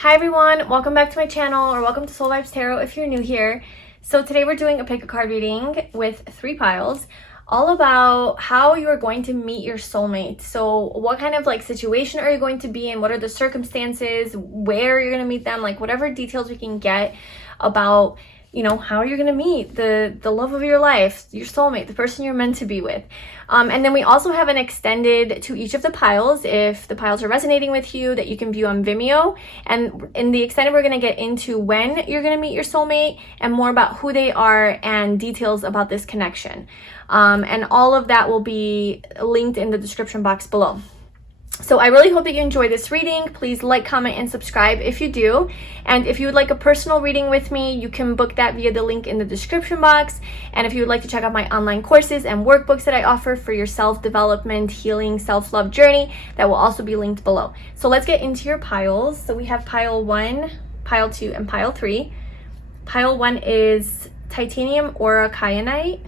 Hi everyone, welcome back to my channel, or welcome to Soul Vibes Tarot if you're new here. So today we're doing a pick a card reading with 3 piles, all about how you are going to meet your soulmate. So what kind of situation are you going to be in? What are the circumstances? Where you're going to meet them? Whatever details we can get about, how you're going to meet the love of your life, your soulmate, the person you're meant to be with. And then we also have an extended to each of the piles, if the piles are resonating with you, that you can view on Vimeo. And in the extended, we're going to get into when you're going to meet your soulmate and more about who they are and details about this connection. And all of that will be linked in the description box below. So I really hope that you enjoy this reading. Please like, comment, and subscribe if you do. And if you would like a personal reading with me, you can book that via the link in the description box. And if you would like to check out my online courses and workbooks that I offer for your self-development, healing, self-love journey, that will also be linked below. So let's get into your piles. So we have pile 1, pile 2, and pile 3. Pile 1 is titanium aura kyanite.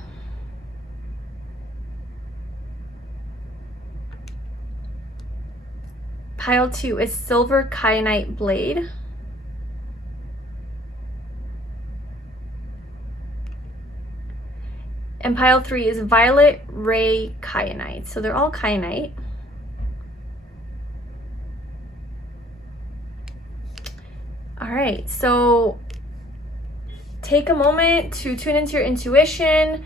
Pile 2 is silver kyanite blade. And pile 3 is violet ray kyanite. So they're all kyanite. All right, so take a moment to tune into your intuition,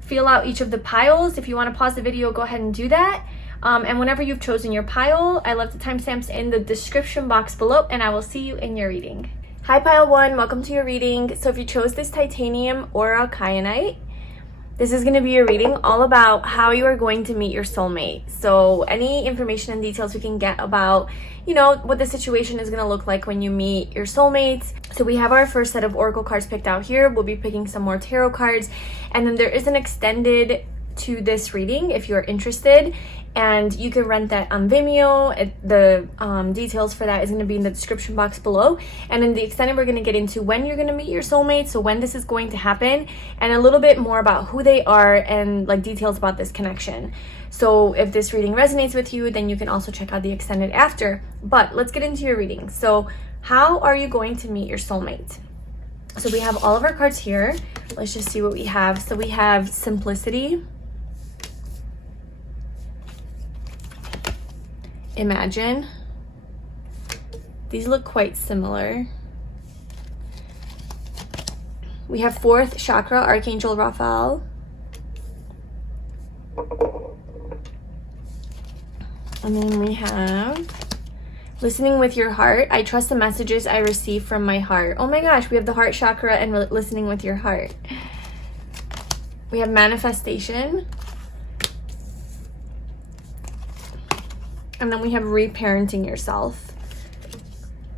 feel out each of the piles. If you want to pause the video, go ahead and do that. And whenever you've chosen your pile, I left the timestamps in the description box below, and I will see you in your reading. Hi pile 1, welcome to your reading. So if you chose this titanium aura kyanite, this is going to be your reading all about how you are going to meet your soulmate. So any information and details we can get about, what the situation is going to look like when you meet your soulmates. So we have our first set of oracle cards picked out here. We'll be picking some more tarot cards, and then there is an extended to this reading if you're interested, and you can rent that on Vimeo. The details for that is going to be in the description box below. And in the extended, we're going to get into when you're going to meet your soulmate, so when this is going to happen, and a little bit more about who they are and details about this connection. So if this reading resonates with you, then you can also check out the extended after. But let's get into your reading. So how are you going to meet your soulmate? So we have all of our cards here. Let's just see what we have. So we have simplicity, imagine. These look quite similar. We have 4th chakra, Archangel Raphael. And then we have listening with your heart. I trust the messages I receive from my heart. Oh my gosh, we have the heart chakra and listening with your heart. We have manifestation. And then we have reparenting yourself.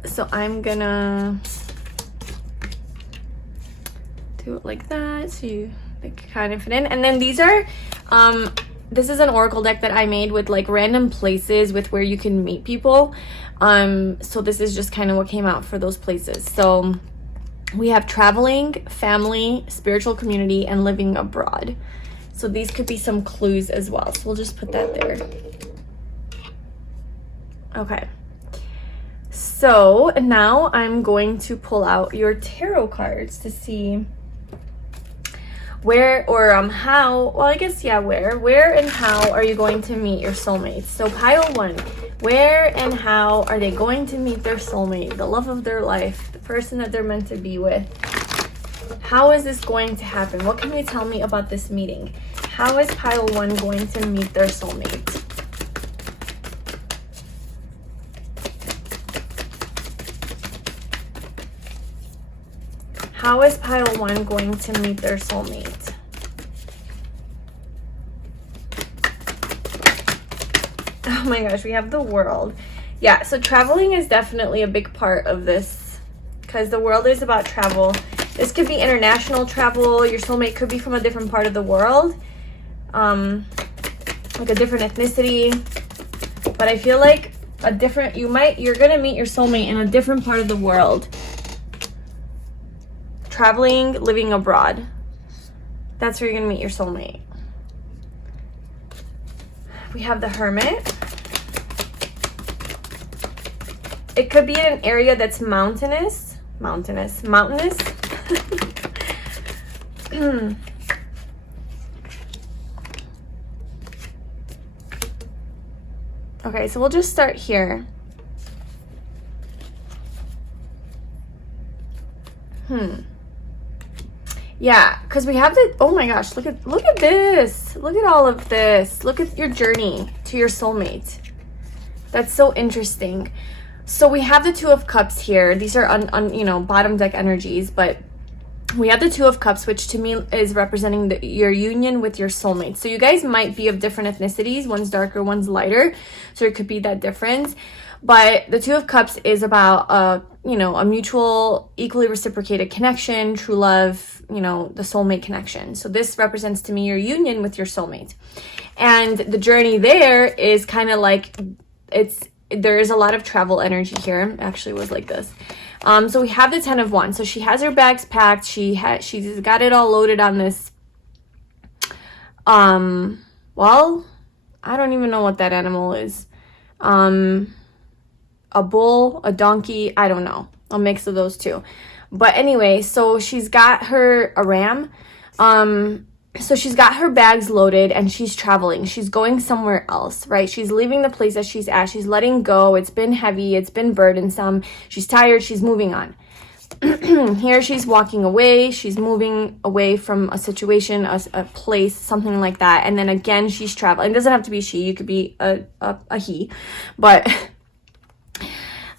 So I'm gonna do it like that so they can kind of fit in. And then these are, this is an oracle deck that I made with random places with where you can meet people. So this is just kind of what came out for those places. So we have traveling, family, spiritual community, and living abroad. So these could be some clues as well. So we'll just put that there. Okay, so now I'm going to pull out your tarot cards to see where or how, well, I guess, yeah, where and how are you going to meet your soulmate? So pile 1, where and how are they going to meet their soulmate, the love of their life, the person that they're meant to be with? How is this going to happen? What can you tell me about this meeting? How is pile 1 going to meet their soulmate? How is pile 1 going to meet their soulmate? Oh my gosh, we have the world. Yeah, so traveling is definitely a big part of this because the world is about travel. This could be international travel. Your soulmate could be from a different part of the world, like a different ethnicity. But I feel like you're gonna meet your soulmate in a different part of the world. Traveling, living abroad. That's where you're gonna meet your soulmate. We have the Hermit. it could be in an area that's mountainous. Okay, so we'll just start here. Yeah, because we have the, oh my gosh, look at this. Look at all of this. Look at your journey to your soulmate. That's so interesting. So we have the Two of Cups here. These are you know, bottom deck energies, but we have the Two of Cups, which to me is representing your union with your soulmate. So you guys might be of different ethnicities. One's darker, one's lighter. So it could be that difference. But the Two of Cups is about, you know, a mutual, equally reciprocated connection, true love, you know, the soulmate connection. So this represents to me your union with your soulmate. And the journey there is kind of like, there is a lot of travel energy here. Actually, it was like this. So we have the Ten of Wands. So she has her bags packed. She's got it all loaded on this. Well, I don't even know what that animal is. A bull, a donkey, I don't know. A mix of those two. But anyway, so she's got a ram. So she's got her bags loaded and she's traveling. She's going somewhere else, right? She's leaving the place that she's at. She's letting go. It's been heavy. It's been burdensome. She's tired. She's moving on. Here she's walking away. She's moving away from a situation, a place, something like that. And then again, she's traveling. It doesn't have to be she. You could be a he. But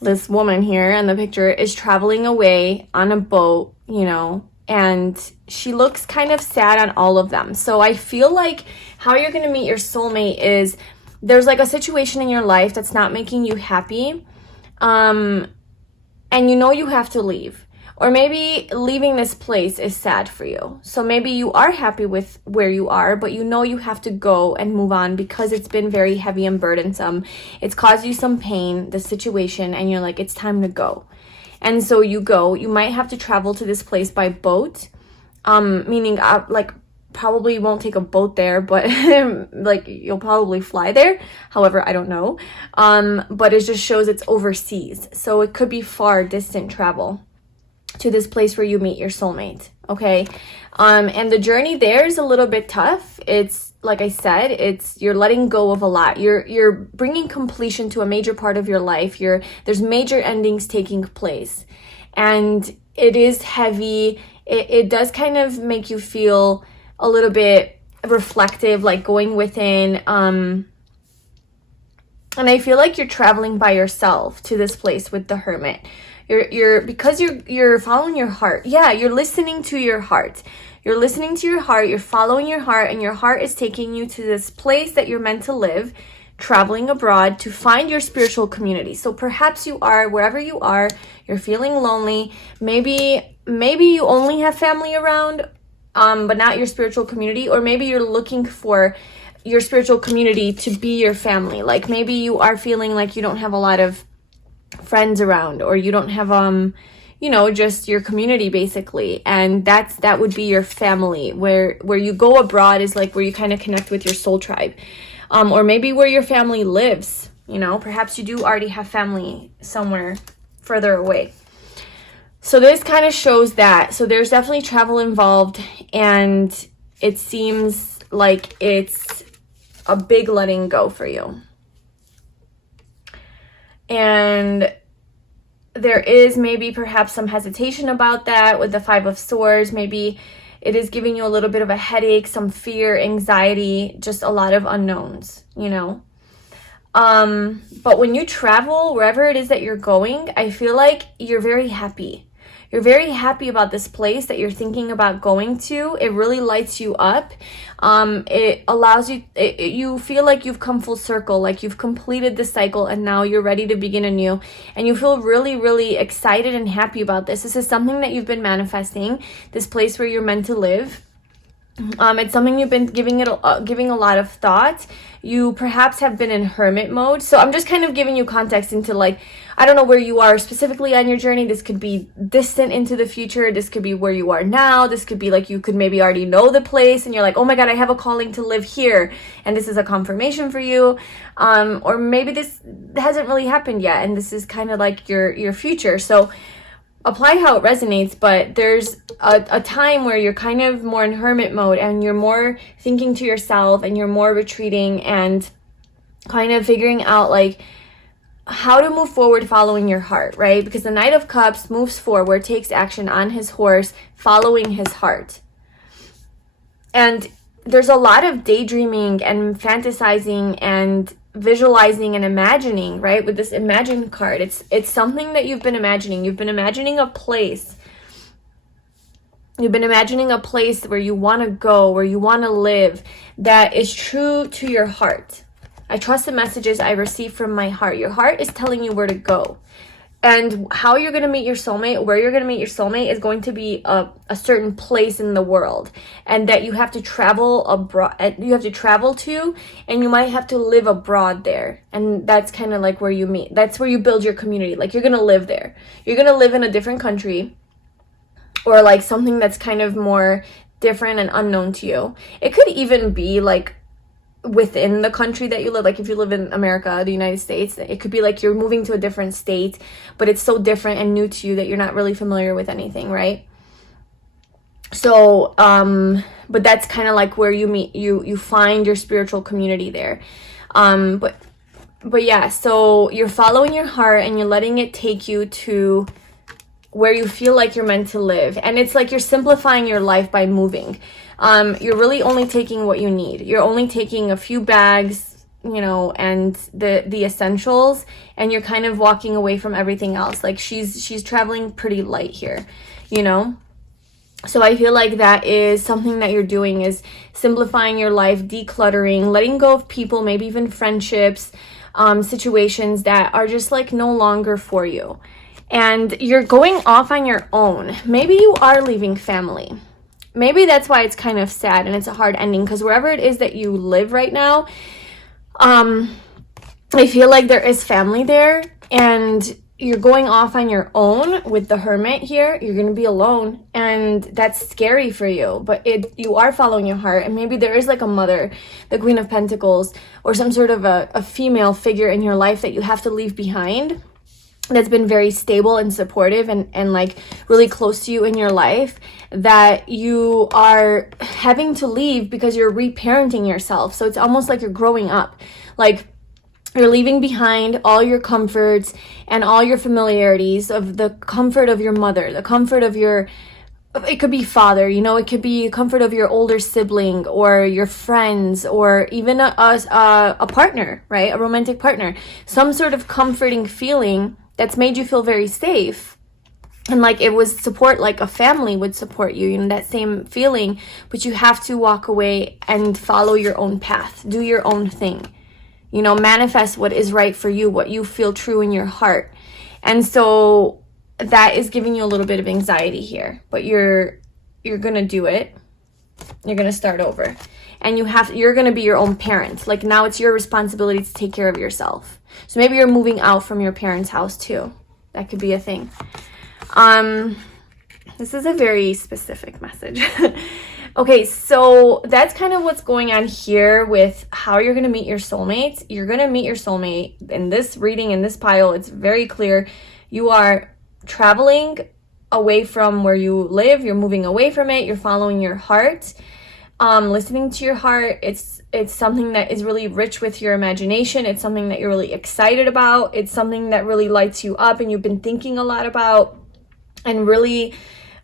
this woman here in the picture is traveling away on a boat, you know, and she looks kind of sad on all of them. So I feel like how you're going to meet your soulmate is there's like a situation in your life that's not making you happy. And you know you have to leave. Or maybe leaving this place is sad for you. So maybe you are happy with where you are, but you know you have to go and move on because it's been very heavy and burdensome. It's caused you some pain, the situation, and you're like, it's time to go. And so you go. You might have to travel to this place by boat, meaning like probably won't take a boat there, but like you'll probably fly there. However, I don't know. But it just shows it's overseas. So it could be far distant travel to this place where you meet your soulmate, okay? And the journey there is a little bit tough. It's, like I said, you're letting go of a lot. You're bringing completion to a major part of your life. There's major endings taking place. And it is heavy. It does kind of make you feel a little bit reflective, like going within. And I feel like you're traveling by yourself to this place with the Hermit. Because you're following your heart. Yeah, you're listening to your heart. You're listening to your heart. You're following your heart, and your heart is taking you to this place that you're meant to live, traveling abroad to find your spiritual community. So perhaps you are, wherever you are, you're feeling lonely. Maybe you only have family around, but not your spiritual community. Or maybe you're looking for your spiritual community to be your family. Like maybe you are feeling like you don't have a lot of friends around, or you don't have you know, just your community basically, and that would be your family. Where you go abroad is like where you kind of connect with your soul tribe, or maybe where your family lives. You know, perhaps you do already have family somewhere further away. So this kind of shows that. So there's definitely travel involved, and it seems like it's a big letting go for you. And there is maybe perhaps some hesitation about that with the Five of Swords. Maybe it is giving you a little bit of a headache, some fear, anxiety, just a lot of unknowns, you know. But when you travel, wherever it is that you're going, I feel like you're very happy. You're very happy about this place that you're thinking about going to. It really lights you up. It allows you, you feel like you've come full circle, like you've completed the cycle and now you're ready to begin anew. And you feel really, really excited and happy about this. This is something that you've been manifesting, this place where you're meant to live. It's something you've been giving a lot of thought. You perhaps have been in hermit mode. So I'm just kind of giving you context into like, I don't know where you are specifically on your journey. This could be distant into the future. This could be where you are now. This could be like you could maybe already know the place and you're like, oh my God, I have a calling to live here. And this is a confirmation for you. Or maybe this hasn't really happened yet. And this is kind of like your future. So apply how it resonates, but there's a time where you're kind of more in hermit mode and you're more thinking to yourself and you're more retreating and kind of figuring out like how to move forward following your heart, right? Because the Knight of Cups moves forward, takes action on his horse, following his heart. And there's a lot of daydreaming and fantasizing and visualizing and imagining, right? With this Imagine card, it's something that you've been imagining. You've been imagining a place. You've been imagining a place where you want to go, where you want to live, that is true to your heart. I trust the messages I receive from my heart. Your heart is telling you where to go. And how you're going to meet your soulmate, where you're going to meet your soulmate is going to be a certain place in the world. And that you have to travel abroad, you have to travel to, and you might have to live abroad there. And that's kind of like where you meet. That's where you build your community. Like you're going to live there. You're going to live in a different country or like something that's kind of more different and unknown to you. It could even be like within the country that you live. Like if you live in America, the United States, it could be like you're moving to a different state, but it's so different and new to you that you're not really familiar with anything, right? So but that's kind of like where you meet, you find your spiritual community there. But yeah, so you're following your heart and you're letting it take you to where you feel like you're meant to live. And it's like you're simplifying your life by moving. You're really only taking what you need. You're only taking a few bags, you know, and the essentials, and you're kind of walking away from everything else. Like she's traveling pretty light here, you know? So I feel like that is something that you're doing, is simplifying your life, decluttering, letting go of people, maybe even friendships, situations that are just like no longer for you. And you're going off on your own. Maybe you are leaving family. Maybe that's why it's kind of sad and it's a hard ending, because wherever it is that you live right now, I feel like there is family there and you're going off on your own with the Hermit here. You're going to be alone and that's scary for you, but you are following your heart. And maybe there is like a mother, the Queen of Pentacles, or some sort of a female figure in your life that you have to leave behind, that's been very stable and supportive and like really close to you in your life, that you are having to leave because you're reparenting yourself. So it's almost like you're growing up. Like you're leaving behind all your comforts and all your familiarities of the comfort of your mother, the comfort of your, it could be father, you know, it could be comfort of your older sibling or your friends, or even a partner, right? A romantic partner, some sort of comforting feeling that's made you feel very safe. And like it was support, like a family would support you, you know, that same feeling, but you have to walk away and follow your own path, do your own thing, you know, manifest what is right for you, what you feel true in your heart. And so that is giving you a little bit of anxiety here, but you're going to do it. You're going to start over, and you're going to be your own parent. Like now it's your responsibility to take care of yourself. So maybe you're moving out from your parents' house too. That could be a thing. This is a very specific message. Okay, so that's kind of what's going on here with how you're going to meet your soulmate. You're going to meet your soulmate in this reading, in this pile. It's very clear. You are traveling away from where you live. You're moving away from it. You're following your heart. Listening to your heart. It's something that is really rich with your imagination. It's something that you're really excited about. It's something that really lights you up and you've been thinking a lot about, and really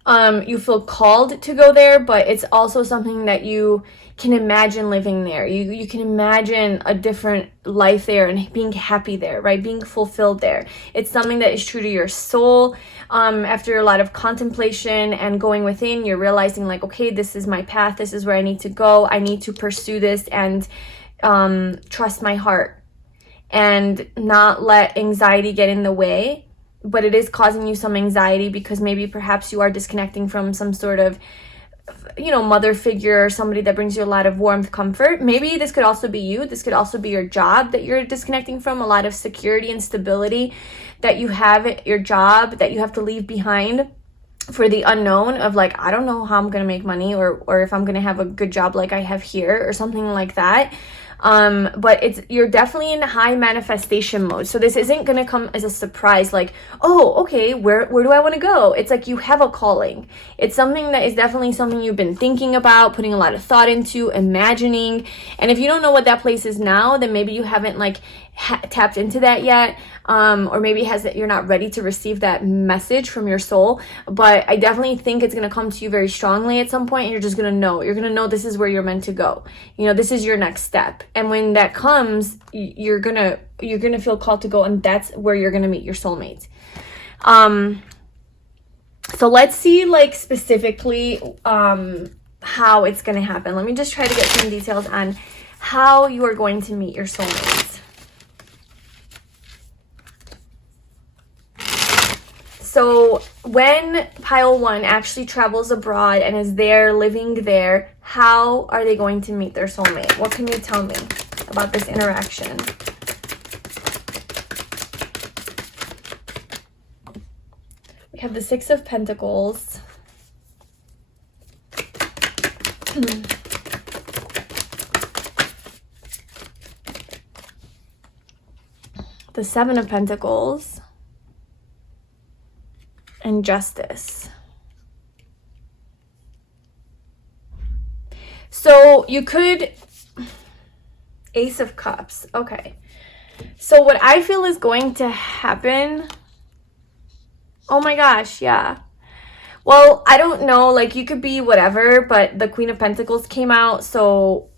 you feel called to go there, but it's also something that you can imagine living there. You can imagine a different life there and being happy there, right? Being fulfilled there. It's something that is true to your soul. After a lot of contemplation and going within, you're realizing like, okay, this is my path. This is where I need to go. I need to pursue this and trust my heart and not let anxiety get in the way. But it is causing you some anxiety because maybe perhaps you are disconnecting from some sort of you know, mother figure or somebody that brings you a lot of warmth, comfort. Maybe this could also be you. This could also be your job that you're disconnecting from, a lot of security and stability that you have at your job that you have to leave behind for the unknown of like, I don't know how I'm gonna make money, or if I'm gonna have a good job like I have here or something like that. But you're definitely in high manifestation mode. So this isn't going to come as a surprise, like, oh, okay, where do I want to go? It's like you have a calling. It's something that is definitely something you've been thinking about, putting a lot of thought into, imagining. And if you don't know what that place is now, then maybe you haven't like tapped into that yet. Or maybe you're not ready to receive that message from your soul. But I definitely think it's going to come to you very strongly at some point, and you're just going to know. You're going to know this is where you're meant to go. You know, this is your next step. And when that comes, you're going to feel called to go, and that's where you're going to meet your soulmate. So let's see like specifically how it's going to happen. Let me just try to get some details on how you are going to meet your soulmate. So when pile 1 actually travels abroad and is there, living there, how are they going to meet their soulmate? What can you tell me about this interaction? We have the 6 of Pentacles. The 7 of Pentacles. And Justice. So you could, Ace of Cups. Okay. So what I feel is going to happen, oh my gosh, yeah. Well, I don't know, like you could be whatever, but the Queen of Pentacles came out, so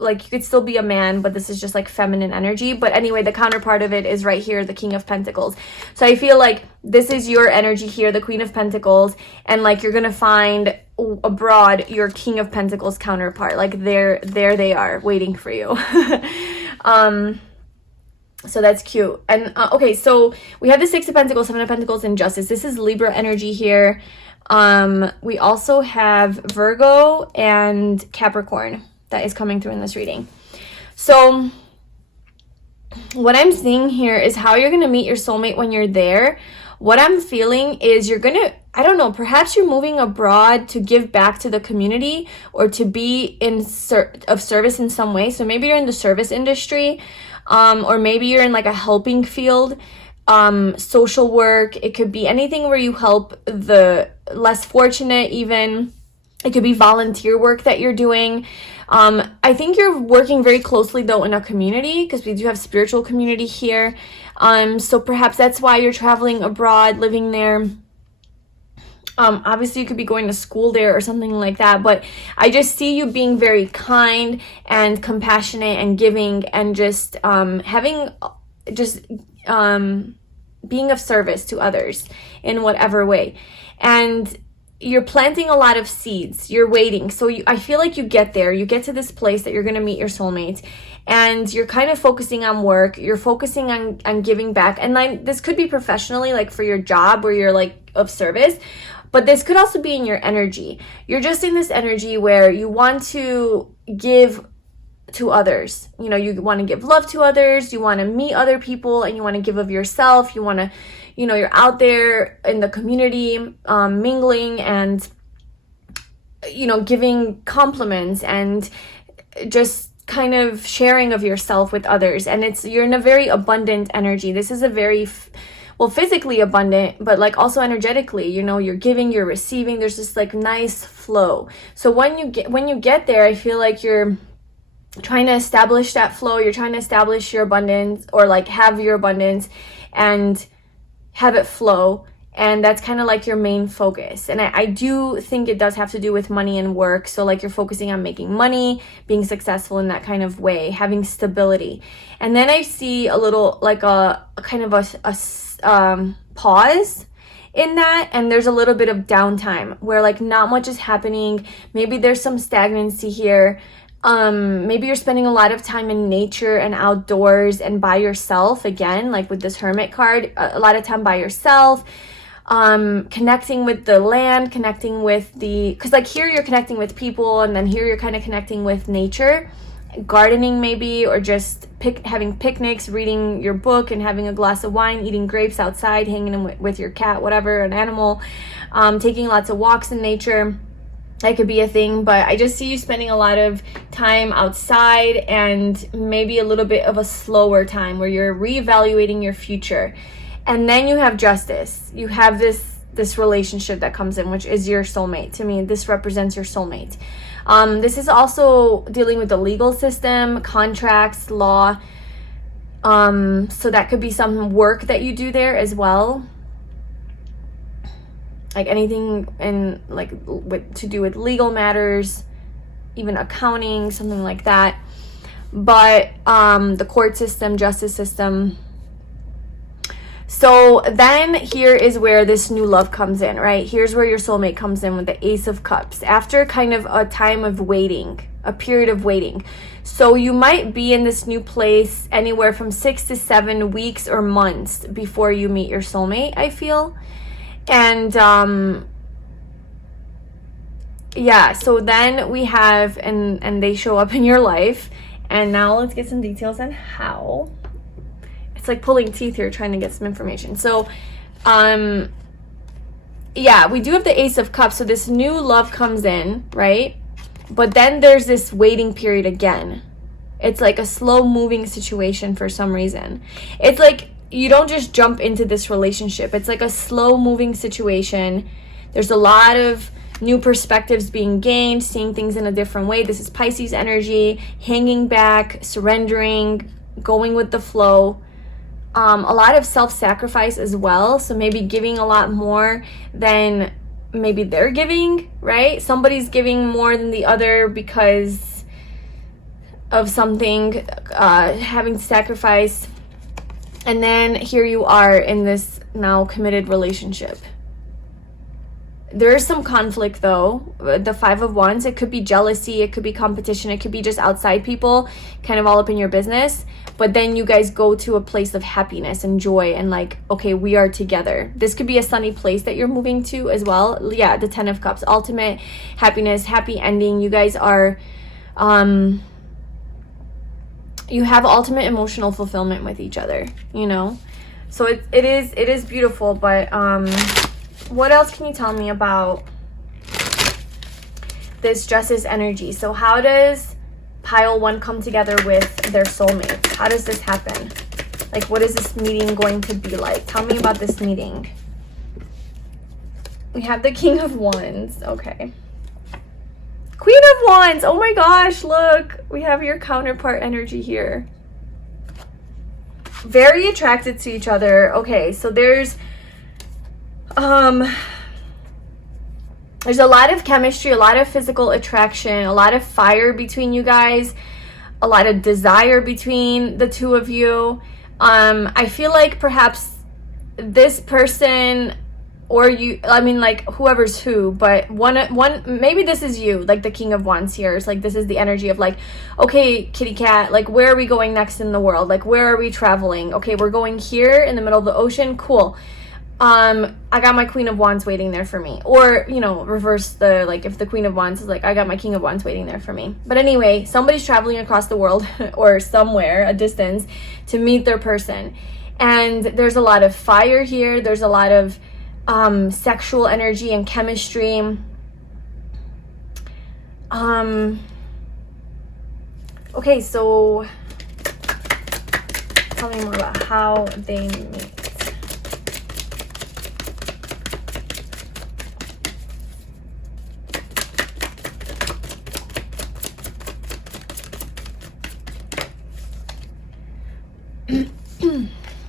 like you could still be a man, but this is just like feminine energy. But anyway, the counterpart of it is right here, the King of Pentacles. So I feel like this is your energy here, the Queen of Pentacles, and like you're gonna find abroad your King of Pentacles counterpart. Like there they are waiting for you. So that's cute. And okay, so we have the 6 of Pentacles, 7 of Pentacles, and Justice. This is Libra energy here. We also have Virgo and Capricorn that is coming through in this reading. So what I'm seeing here is how you're going to meet your soulmate when you're there. What I'm feeling is you're going to, I don't know, perhaps you're moving abroad to give back to the community or to be of service in some way. So maybe you're in the service industry, or maybe you're in like a helping field, social work. It could be anything where you help the less fortunate even. It could be volunteer work that you're doing. I think you're working very closely though in a community, because we do have spiritual community here. So perhaps that's why you're traveling abroad, living there. Obviously you could be going to school there or something like that, but I just see you being very kind and compassionate and giving, and just being of service to others in whatever way. And you're planting a lot of seeds. You're waiting. So I feel like you get there. You get to this place that you're going to meet your soulmate, and you're kind of focusing on work. You're focusing on giving back. And like this could be professionally, like for your job where you're like of service, but this could also be in your energy. You're just in this energy where you want to give to others. You know, you want to give love to others. You want to meet other people, and you want to give of yourself. You want to, you know, you're out there in the community, mingling and, you know, giving compliments and just kind of sharing of yourself with others. And you're in a very abundant energy. This is a very, physically abundant, but like also energetically, you know, you're giving, you're receiving. There's this like nice flow. So when you get there, I feel like you're trying to establish that flow. You're trying to establish your abundance, or like have your abundance and have it flow. And that's kind of like your main focus. And I do think it does have to do with money and work. So like you're focusing on making money, being successful in that kind of way, having stability. And then I see a little like a kind of a pause in that, and there's a little bit of downtime where like not much is happening. Maybe there's some stagnancy here. Maybe you're spending a lot of time in nature and outdoors and by yourself, again, like with this Hermit card, a lot of time by yourself. connecting with the land, connecting with because like here you're connecting with people, and then here you're kind of connecting with nature, gardening maybe, or just having picnics, reading your book and having a glass of wine, eating grapes outside, hanging with your cat, whatever, an animal, taking lots of walks in nature. That could be a thing, but I just see you spending a lot of time outside, and maybe a little bit of a slower time where you're reevaluating your future. And then you have justice. You have this relationship that comes in, which is your soulmate. To me, this represents your soulmate. This is also dealing with the legal system, contracts, law. So that could be some work that you do there as well. Like anything in to do with legal matters, even accounting, something like that. But the court system, justice system. So then here is where this new love comes in, right? Here's where your soulmate comes in with the Ace of Cups. After kind of a time of waiting, a period of waiting. So you might be in this new place anywhere from 6 to 7 weeks or months before you meet your soulmate, I feel. And yeah, so then we have, and they show up in your life. And now let's get some details on how. It's like pulling teeth here, trying to get some information. So, yeah, we do have the Ace of Cups. So this new love comes in, right? But then there's this waiting period again. It's like a slow moving situation for some reason. It's like you don't just jump into this relationship. It's like a slow moving situation. There's a lot of new perspectives being gained, seeing things in a different way. This is Pisces energy, hanging back, surrendering, going with the flow. A lot of self-sacrifice as well. So maybe giving a lot more than maybe they're giving, right? Somebody's giving more than the other because of something, having to sacrifice. And then here you are in this now committed relationship. There is some conflict though. The Five of Wands, it could be jealousy, it could be competition, it could be just outside people, kind of all up in your business. But then you guys go to a place of happiness and joy and like, okay, we are together. This could be a sunny place that you're moving to as well. Yeah, the 10 of Cups, ultimate happiness, happy ending. You guys are, you have ultimate emotional fulfillment with each other, you know? So it is beautiful, but what else can you tell me about this justice energy? So how does pile 1 come together with their soulmate? How does this happen? Like, what is this meeting going to be like? Tell me about this meeting. We have the King of Wands. Okay. Queen of Wands. Oh my gosh, look. We have your counterpart energy here. Very attracted to each other. Okay, so there's a lot of chemistry, a lot of physical attraction, a lot of fire between you guys, a lot of desire between the two of you. I feel like perhaps this person or you, I mean, like whoever's who, but one maybe this is you, like the King of Wands here. It's like this is the energy of like, okay, kitty cat, like where are we going next in the world? Like where are we traveling? Okay, we're going here in the middle of the ocean. Cool. I got my Queen of Wands waiting there for me. Or, you know, reverse the, like, if the Queen of Wands is like, I got my King of Wands waiting there for me. But anyway, somebody's traveling across the world or somewhere, a distance, to meet their person. And there's a lot of fire here. There's a lot of sexual energy and chemistry. Okay, so tell me more about how they meet.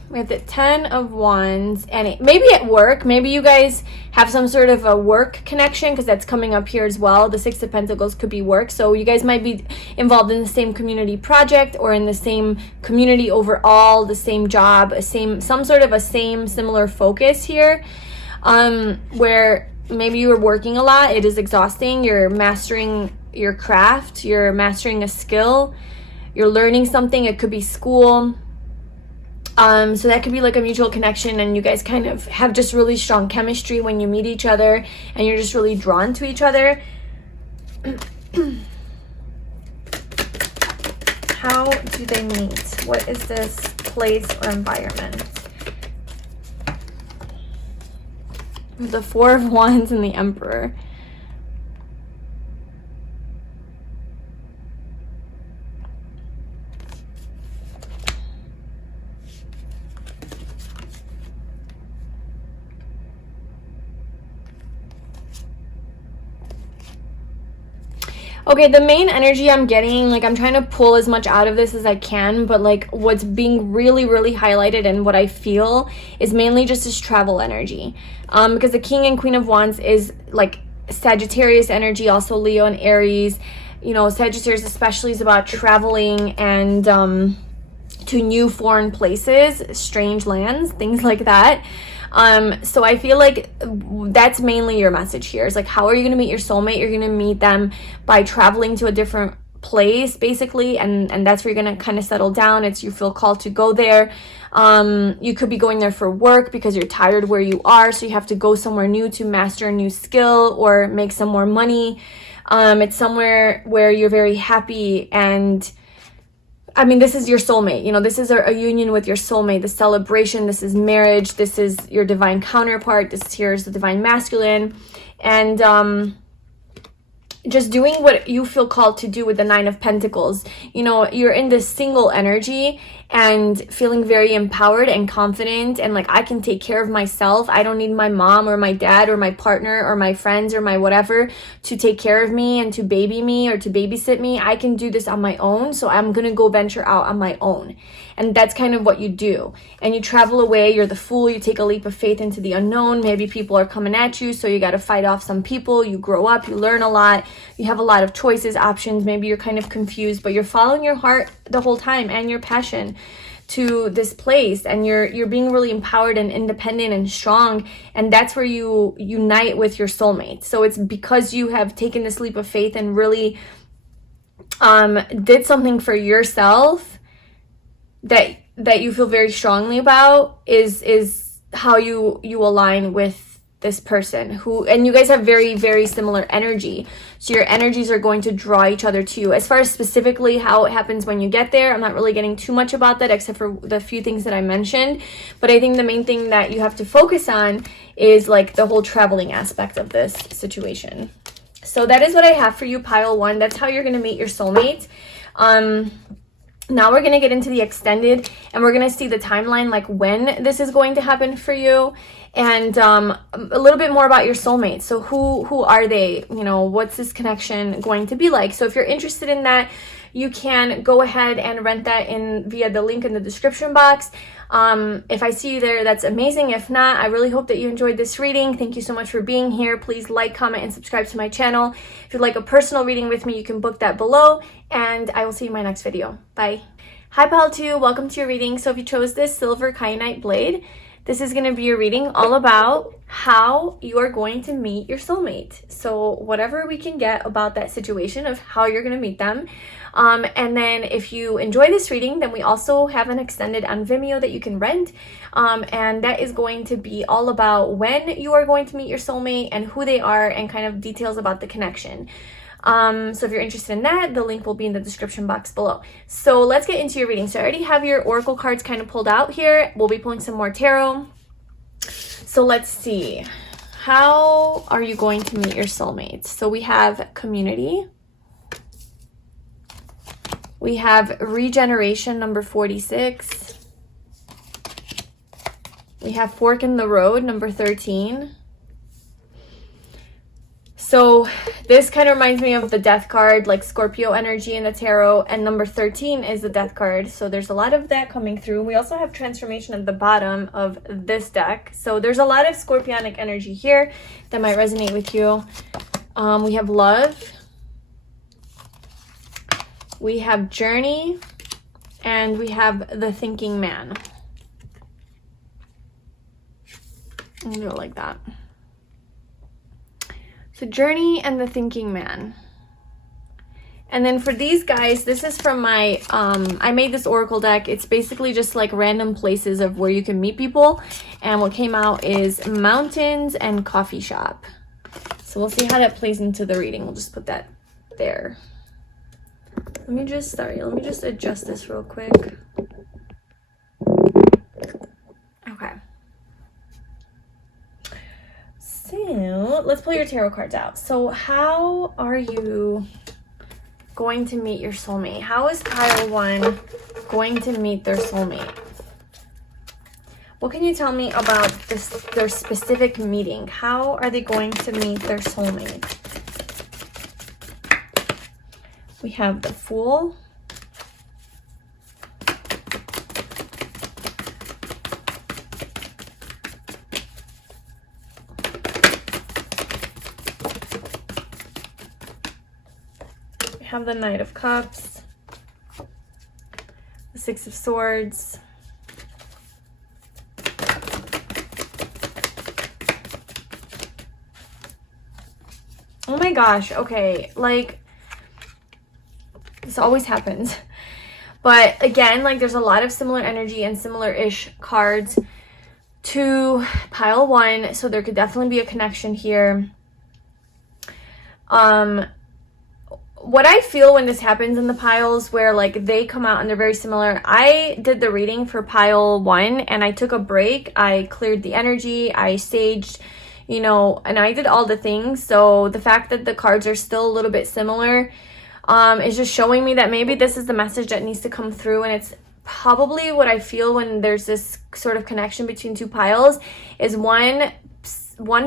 We have the 10 of Wands, and maybe at work, maybe you guys have some sort of a work connection, because that's coming up here as well. The 6 of Pentacles could be work, so you guys might be involved in the same community project or in the same community overall, the same job, some sort of a similar focus here, where maybe you are working a lot. It is exhausting. You're mastering your craft. You're mastering a skill. You're learning something. It could be school. So that could be like a mutual connection, and you guys kind of have just really strong chemistry when you meet each other, and you're just really drawn to each other. How do they meet? What is this place or environment? The Four of Wands and the Emperor. Okay, the main energy I'm getting, like, I'm trying to pull as much out of this as I can, but like what's being really, really highlighted and what I feel is mainly just this travel energy. Because the King and Queen of Wands is like Sagittarius energy, also Leo and Aries. You know, Sagittarius especially is about traveling and to new foreign places, strange lands, things like that. So I feel like that's mainly your message here. It's like, how are you going to meet your soulmate? You're going to meet them by traveling to a different place, basically, and that's where you're going to kind of settle down. It's, you feel called to go there. You could be going there for work because you're tired where you are, so you have to go somewhere new to master a new skill or make some more money. It's somewhere where you're very happy, and I mean, this is your soulmate. You know, this is a union with your soulmate, the celebration. This is marriage. This is your divine counterpart. This here is the divine masculine. And just doing what you feel called to do with the Nine of Pentacles. You know, you're in this single energy and feeling very empowered and confident, and like, I can take care of myself. I don't need my mom or my dad or my partner or my friends or my whatever to take care of me and to baby me or to babysit me. I can do this on my own, so I'm gonna go venture out on my own. And that's kind of what you do. And you travel away, you're the fool, you take a leap of faith into the unknown. Maybe people are coming at you, so you got to fight off some people. You grow up, you learn a lot, you have a lot of choices, options. Maybe you're kind of confused, but you're following your heart the whole time and your passion to this place, and you're being really empowered and independent and strong, and that's where you unite with your soulmate. So it's because you have taken this leap of faith and really did something for yourself that you feel very strongly about is how you align with this person who, and you guys have very, very similar energy. So your energies are going to draw each other to you. As far as specifically how it happens when you get there, I'm not really getting too much about that except for the few things that I mentioned. But I think the main thing that you have to focus on is like the whole traveling aspect of this situation. So that is what I have for you, pile one. That's how you're going to meet your soulmate. Now we're going to get into the extended, and we're going to see the timeline, like when this is going to happen for you, and a little bit more about your soulmate. So who are they? You know, what's this connection going to be like? So if you're interested in that, you can go ahead and rent that in via the link in the description box. If I see you there, that's amazing. If not, I really hope that you enjoyed this reading. Thank you so much for being here. Please like, comment, and subscribe to my channel. If you'd like a personal reading with me, you can book that below, and I will see you in my next video. Bye. Hi, Pile 2. Welcome to your reading. So if you chose this silver kyanite blade, this is going to be your reading all about how you are going to meet your soulmate. So whatever we can get about that situation of how you're going to meet them. And then if you enjoy this reading, then we also have an extended on Vimeo that you can rent. And that is going to be all about when you are going to meet your soulmate and who they are and kind of details about the connection. So if you're interested in that, the link will be in the description box below. So let's get into your reading. So I already have your oracle cards kind of pulled out here. We'll be pulling some more tarot. So let's see. How are you going to meet your soulmates? So we have community. We have regeneration, number 46. We have fork in the road, number 13. So this kind of reminds me of the death card, like Scorpio energy in the tarot, and number 13 is the death card. So there's a lot of that coming through. We also have transformation at the bottom of this deck. So there's a lot of scorpionic energy here that might resonate with you. We have love. We have journey, and we have the thinking man. I'm gonna do it like that. So journey and the thinking man. And then for these guys, this is from my, I made this oracle deck. It's basically just like random places of where you can meet people. And what came out is mountains and coffee shop. So we'll see how that plays into the reading. We'll just put that there. Let me just adjust this real quick. Okay. So let's pull your tarot cards out. So how are you going to meet your soulmate? How is pile 1 going to meet their soulmate? What can you tell me about their specific meeting? How are they going to meet their soulmate? We have the Fool. We have the Knight of Cups. The Six of Swords. Oh my gosh, okay, like, this always happens. But again, like, there's a lot of similar energy and similar-ish cards to pile 1, so there could definitely be a connection here. What I feel when this happens in the piles where, like, they come out and they're very similar, I did the reading for pile 1, and I took a break. I cleared the energy, I saged, you know, and I did all the things. So the fact that the cards are still a little bit similar is just showing me that maybe this is the message that needs to come through. And it's probably what I feel when there's this sort of connection between two piles is one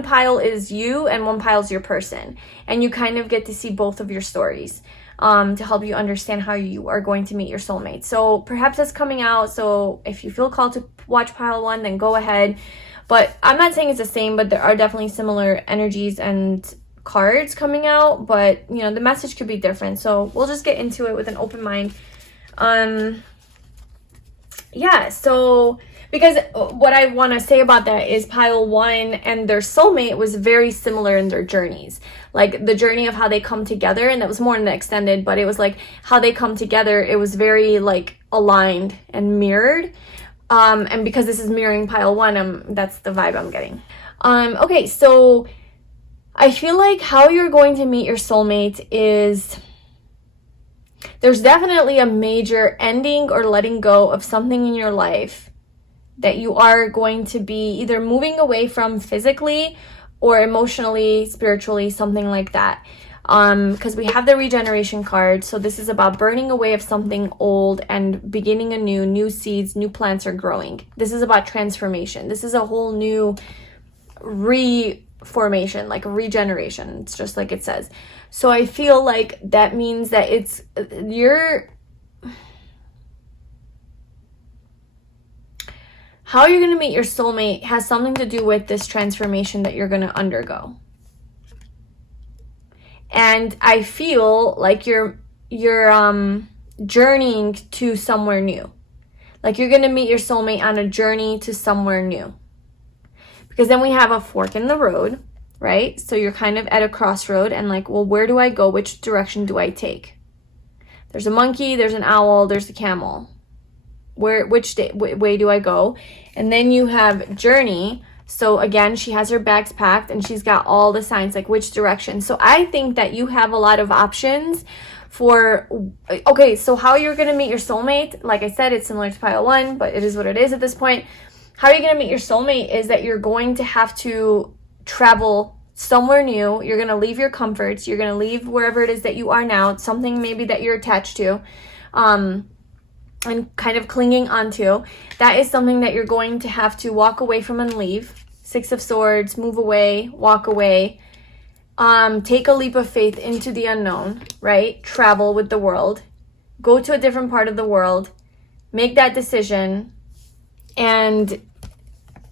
pile is you and one pile is your person. And you kind of get to see both of your stories to help you understand how you are going to meet your soulmate. So perhaps that's coming out. So if you feel called to watch pile 1, then go ahead. But I'm not saying it's the same, but there are definitely similar energies and cards coming out. But, you know, the message could be different. So we'll just get into it with an open mind. Yeah, so because what I want to say about that is pile 1 and their soulmate was very similar in their journeys. Like the journey of how they come together, and that was more in the extended, but it was like how they come together. It was very like aligned and mirrored. And because this is mirroring pile 1, that's the vibe I'm getting. Okay, so I feel like how you're going to meet your soulmate is there's definitely a major ending or letting go of something in your life that you are going to be either moving away from physically or emotionally, spiritually, something like that. Because we have the regeneration card. So this is about burning away of something old and beginning anew. New seeds, new plants are growing. This is about transformation. This is a whole new reformation, like a regeneration. It's just like it says. So I feel like that means that it's how you're going to meet your soulmate has something to do with this transformation that you're going to undergo. And I feel like you're journeying to somewhere new. Like you're going to meet your soulmate on a journey to somewhere new. Because then we have a fork in the road, right? So you're kind of at a crossroad and like, well, where do I go? Which direction do I take? There's a monkey, there's an owl, there's a camel. Which way do I go? And then you have journey. So again, she has her bags packed and she's got all the signs, like which direction. So I think that you have a lot of options for, okay, so how you're going to meet your soulmate. Like I said, it's similar to pile 1, but it is what it is at this point. How you're going to meet your soulmate is that you're going to have to travel somewhere new. You're going to leave your comforts. You're going to leave wherever it is that you are now. It's something maybe that you're attached to. And kind of clinging onto, that is something that you're going to have to walk away from and leave. Six of Swords, move away, walk away, take a leap of faith into the unknown, right? Travel with the world, go to a different part of the world, make that decision. And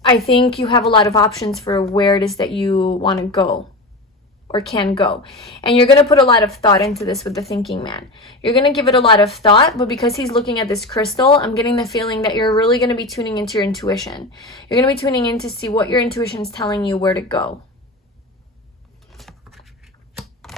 I think you have a lot of options for where it is that you want to go or can go. And you're going to put a lot of thought into this with the thinking man. You're going to give it a lot of thought, but because he's looking at this crystal, I'm getting the feeling that you're really going to be tuning into your intuition. You're going to be tuning in to see what your intuition is telling you where to go.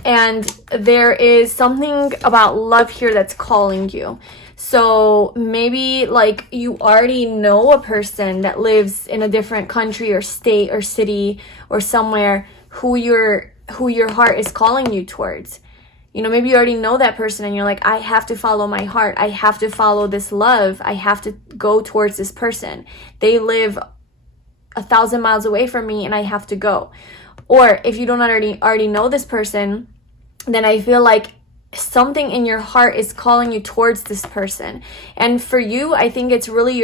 and there is something about love here that's calling you. So maybe like you already know a person that lives in a different country or state or city or somewhere who your heart is calling you towards. You know, maybe you already know that person and you're like, I have to follow my heart. I have to follow this love. I have to go towards this person. They live 1,000 miles away from me and I have to go. Or if you don't already know this person, then I feel like something in your heart is calling you towards this person. And for you, I think it's really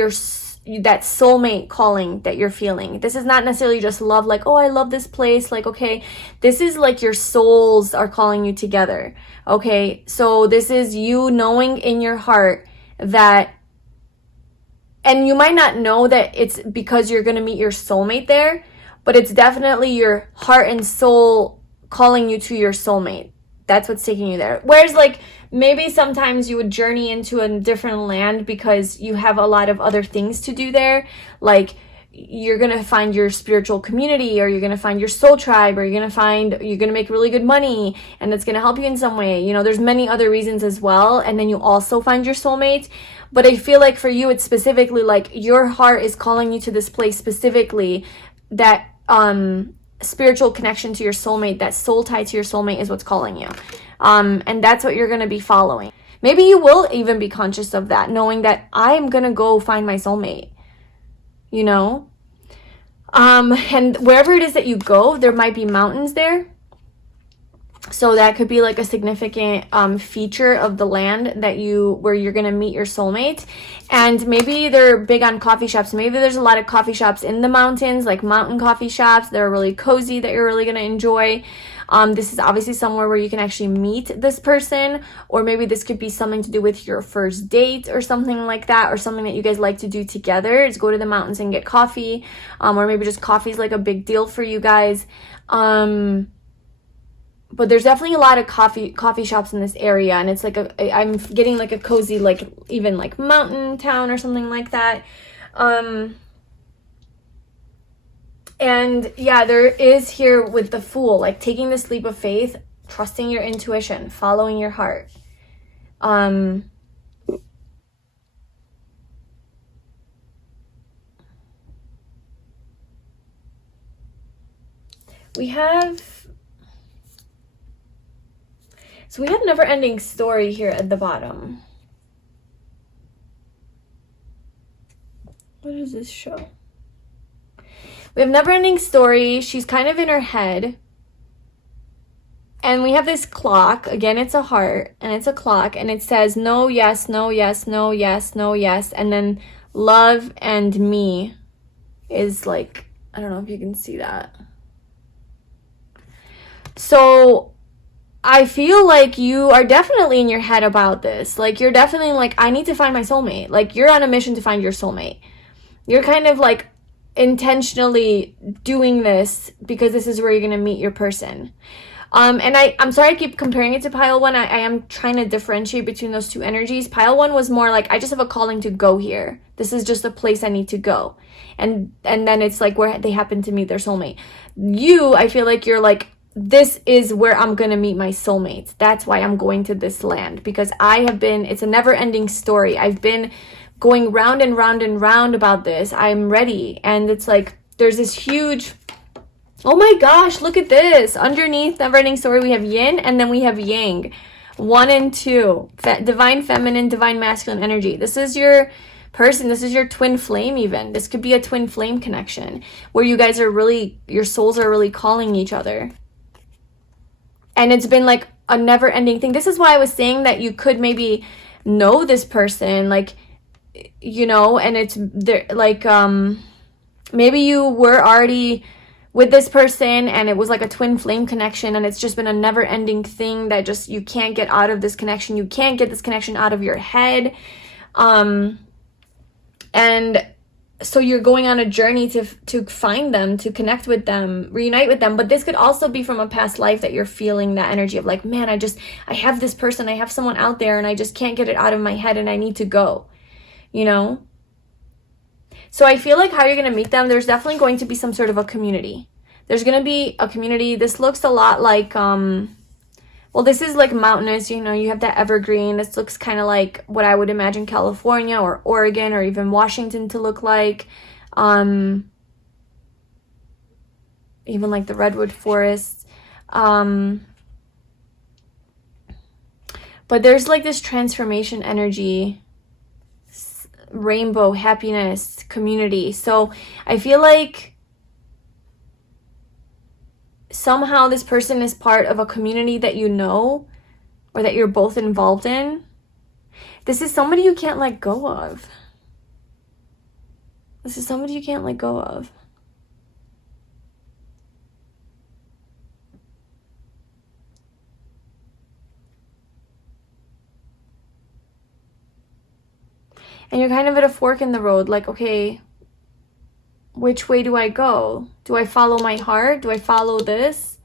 that soulmate calling that you're feeling. This is not necessarily just love, like, oh, I love this place. Like, okay, this is like your souls are calling you together. Okay, so this is you knowing in your heart that, and you might not know that it's because you're going to meet your soulmate there, but it's definitely your heart and soul calling you to your soulmate. That's what's taking you there. Whereas like maybe sometimes you would journey into a different land because you have a lot of other things to do there. Like you're going to find your spiritual community, or you're going to find your soul tribe, or you're going to make really good money and it's going to help you in some way. You know, there's many other reasons as well. And then you also find your soulmate. But I feel like for you, it's specifically like your heart is calling you to this place specifically, that spiritual connection to your soulmate, that soul tie to your soulmate is what's calling you. And that's what you're going to be following. Maybe you will even be conscious of that, knowing that I'm going to go find my soulmate, you know? And wherever it is that you go, there might be mountains there. So that could be like a significant feature of the land where you're going to meet your soulmate. And maybe they're big on coffee shops. Maybe there's a lot of coffee shops in the mountains, like mountain coffee shops that are really cozy, that you're really going to enjoy. This is obviously somewhere where you can actually meet this person, or maybe this could be something to do with your first date or something like that, or something that you guys like to do together is go to the mountains and get coffee, or maybe just coffee is like a big deal for you guys. But there's definitely a lot of coffee shops in this area, and it's like I'm getting like a cozy, like even like mountain town or something like that. And yeah, there is here with the Fool, like taking this leap of faith, trusting your intuition, following your heart. We have never-ending story here at the bottom. What does this show? We have never-ending story. She's kind of in her head. And we have this clock. Again, it's a heart and it's a clock. And it says no, yes, no, yes, no, yes, no, yes. And then love and me is like, I don't know if you can see that. So I feel like you are definitely in your head about this. Like, you're definitely like, I need to find my soulmate. Like, you're on a mission to find your soulmate. You're kind of like intentionally doing this because this is where you're going to meet your person. And I'm sorry I keep comparing it to pile one. I am trying to differentiate between those two energies. Pile one was more like, I just have a calling to go here. This is just a place I need to go. And then it's like where they happen to meet their soulmate. You, I feel like you're like, this is where I'm going to meet my soulmates. That's why I'm going to this land, because it's a never-ending story. I've been going round and round and round about this. I'm ready. And it's like, there's this huge, oh my gosh, look at this. Underneath never-ending story, we have yin and then we have yang. 1 and 2. Divine feminine, divine masculine energy. This is your person. This is your twin flame even. This could be a twin flame connection where you guys are really, your souls are really calling each other. And it's been like a never-ending thing. This is why I was saying that you could maybe know this person, like, you know, and it's there, like, maybe you were already with this person and it was like a twin flame connection, and it's just been a never-ending thing that just, you can't get out of this connection. You can't get this connection out of your head. And so you're going on a journey to find them, to connect with them, reunite with them. But this could also be from a past life that you're feeling that energy of like, man, I have this person, I have someone out there and I just can't get it out of my head and I need to go, you know? So I feel like how you're going to meet them, there's definitely going to be some sort of a community. There's going to be a community. This looks a lot like Well, this is like mountainous, you know, you have that evergreen. This looks kind of like what I would imagine California or Oregon or even Washington to look like. Even like the redwood forests. But there's like this transformation energy, rainbow, happiness, community. So I feel like somehow this person is part of a community that you know or that you're both involved in. This is somebody you can't let go of. This is somebody you can't let go of. And you're kind of at a fork in the road, like, okay, which way do I go? Do I follow my heart? Do I follow this?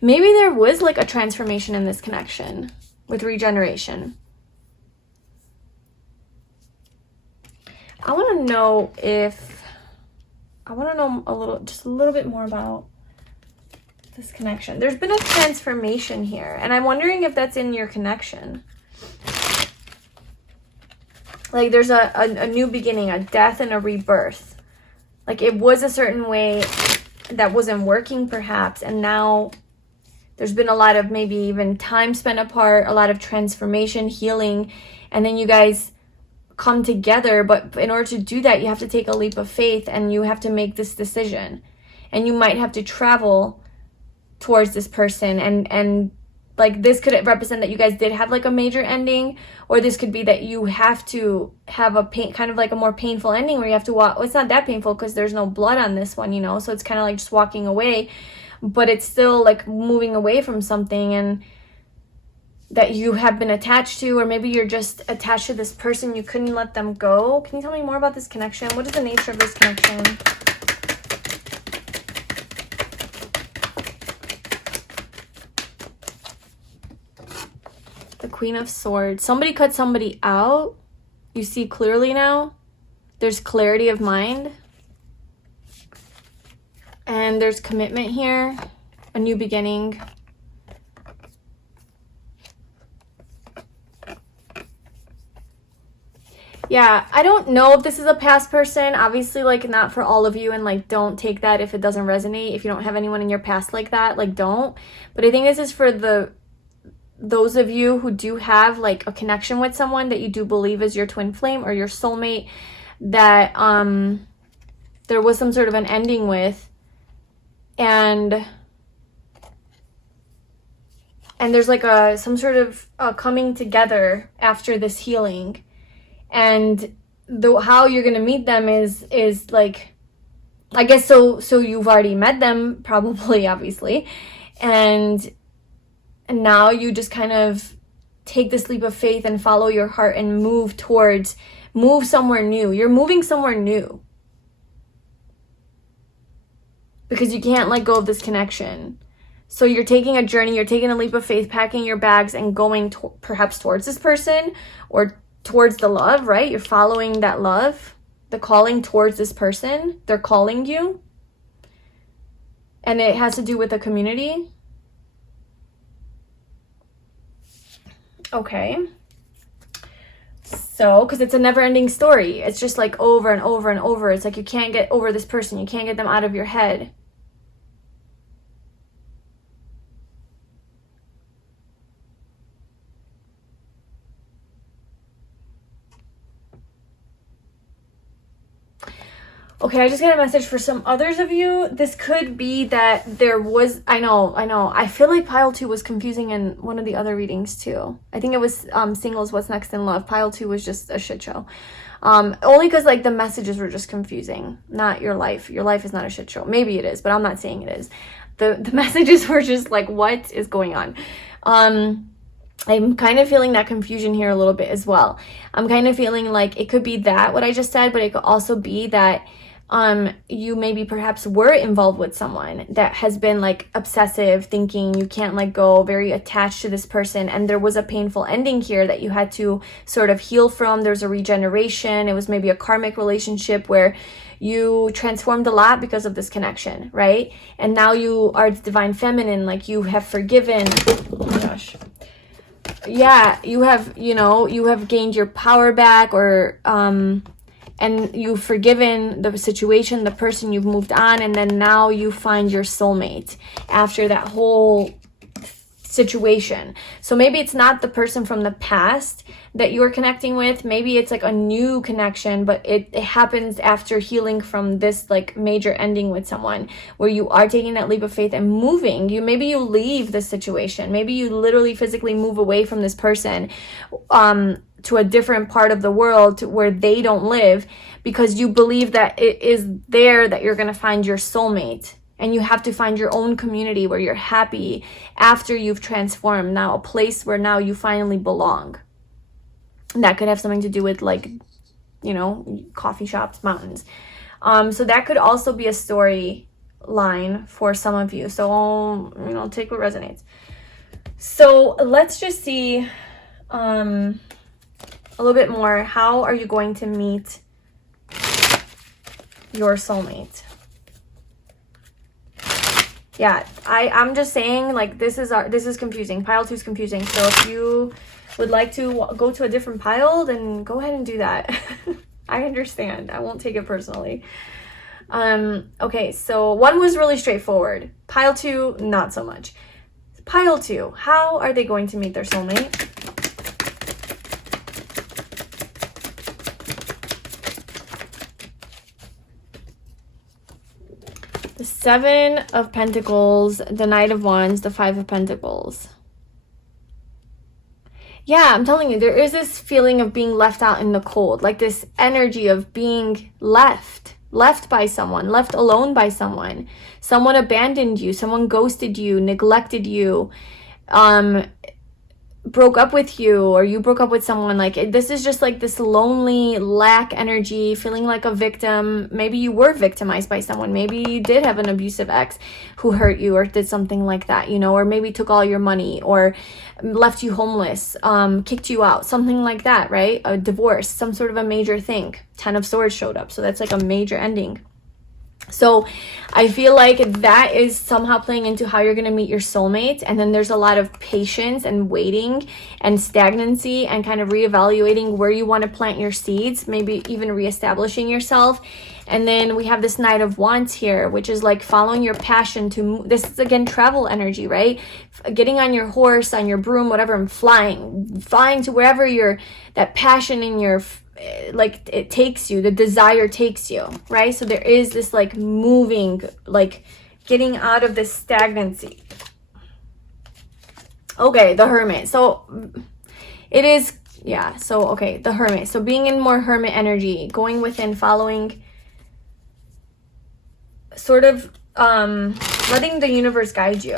Maybe there was like a transformation in this connection with regeneration. I want to know just a little bit more about this connection. There's been a transformation here, and I'm wondering if that's in your connection. Like there's a new beginning, a death and a rebirth. Like it was a certain way that wasn't working perhaps, and now there's been a lot of maybe even time spent apart, a lot of transformation, healing, and then you guys come together. But in order to do that, you have to take a leap of faith and you have to make this decision. And you might have to travel towards this person, and like this could represent that you guys did have like a major ending, or this could be that you have to have a kind of like a more painful ending where you have to walk. Well, it's not that painful because there's no blood on this one, you know, so it's kind of like just walking away, but it's still like moving away from something and that you have been attached to, or maybe you're just attached to this person, you couldn't let them go. Can you tell me more about this connection? What is the nature of this connection? The Queen of Swords. Somebody cut somebody out. You see clearly now. There's clarity of mind. And there's commitment here. A new beginning. Yeah, I don't know if this is a past person. Obviously, like, not for all of you. And, like, don't take that if it doesn't resonate. If you don't have anyone in your past like that, like, don't. But I think this is for those of you who do have like a connection with someone that you do believe is your twin flame or your soulmate, that there was some sort of an ending with, and there's like some sort of coming together after this healing, and how you're gonna meet them is like, I guess so you've already met them probably, obviously, and now you just kind of take this leap of faith and follow your heart and move somewhere new. You're moving somewhere new because you can't let go of this connection. So you're taking a journey, you're taking a leap of faith, packing your bags and going perhaps towards this person or towards the love, right? You're following that love, the calling towards this person. They're calling you. And it has to do with a community. Okay, so because it's a never-ending story, it's just like over and over and over. It's like you can't get over this person, you can't get them out of your head. Okay, I just got a message for some others of you. This could be that there was, I know. I feel like pile 2 was confusing in one of the other readings too. I think it was Singles, What's Next in Love. Pile 2 was just a shit show. Only because like the messages were just confusing, not your life. Your life is not a shit show. Maybe it is, but I'm not saying it is. The messages were just like, what is going on? I'm kind of feeling that confusion here a little bit as well. I'm kind of feeling like it could be that, what I just said, but it could also be that you maybe perhaps were involved with someone that has been like obsessive, thinking you can't let go, very attached to this person, and there was a painful ending here that you had to sort of heal from. There's a regeneration. It was maybe a karmic relationship where you transformed a lot because of this connection, right? And now you are divine feminine, like you have forgiven. Oh my gosh. Yeah, you have, you know, you have gained your power back, or and you've forgiven the situation, the person, you've moved on, and then now you find your soulmate after that whole situation. So maybe it's not the person from the past that you are connecting with. Maybe it's like a new connection, but it happens after healing from this like major ending with someone, where you are taking that leap of faith and moving. Maybe you leave this situation. Maybe you literally physically move away from this person to a different part of the world where they don't live, because you believe that it is there that you're going to find your soulmate. And you have to find your own community where you're happy after you've transformed. Now, a place where now you finally belong. And that could have something to do with, like, you know, coffee shops, mountains. So that could also be a storyline for some of you. So, you know, take what resonates. So let's just see a little bit more. How are you going to meet your soulmate? Yeah, I'm just saying, like, this is confusing. Pile 2 is confusing. So if you would like to go to a different pile, then go ahead and do that. I understand. I won't take it personally. Okay, so 1 was really straightforward. Pile 2, not so much. Pile 2, how are they going to meet their soulmate? The 7 of Pentacles, the Knight of Wands, the 5 of Pentacles. Yeah, I'm telling you, there is this feeling of being left out in the cold, like this energy of being left by someone, left alone by someone. Someone abandoned you, someone ghosted you, neglected you, broke up with you, or you broke up with someone. Like, this is just like this lonely lack energy, feeling like a victim. Maybe you were victimized by someone. Maybe you did have an abusive ex who hurt you or did something like that, you know, or maybe took all your money or left you homeless, kicked you out, something like that, right? A divorce, some sort of a major thing. 10 of Swords showed up, so that's like a major ending. So I feel like that is somehow playing into how you're going to meet your soulmate. And then there's a lot of patience and waiting and stagnancy and kind of reevaluating where you want to plant your seeds, maybe even reestablishing yourself. And then we have this Knight of Wands here, which is like following your passion to, this is again travel energy, right? Getting on your horse, on your broom, whatever, and flying to wherever that passion in your, like, it takes you, the desire takes you, right? So there is this like moving, like getting out of this stagnancy. Okay, the Hermit. So it is, yeah, so okay, the Hermit. So being in more Hermit energy, going within, following, sort of letting the universe guide you.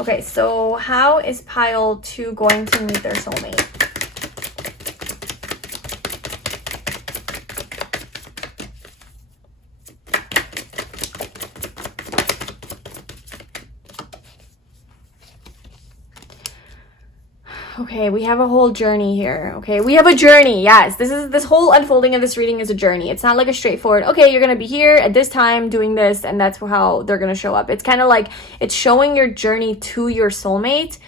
Okay, so how is pile 2 going to meet their soulmate? Okay, we have a whole journey here. Okay, we have a journey. Yes, this whole unfolding of this reading is a journey. It's not like a straightforward, okay, you're going to be here at this time doing this, and that's how they're going to show up. It's kind of like it's showing your journey to your soulmate.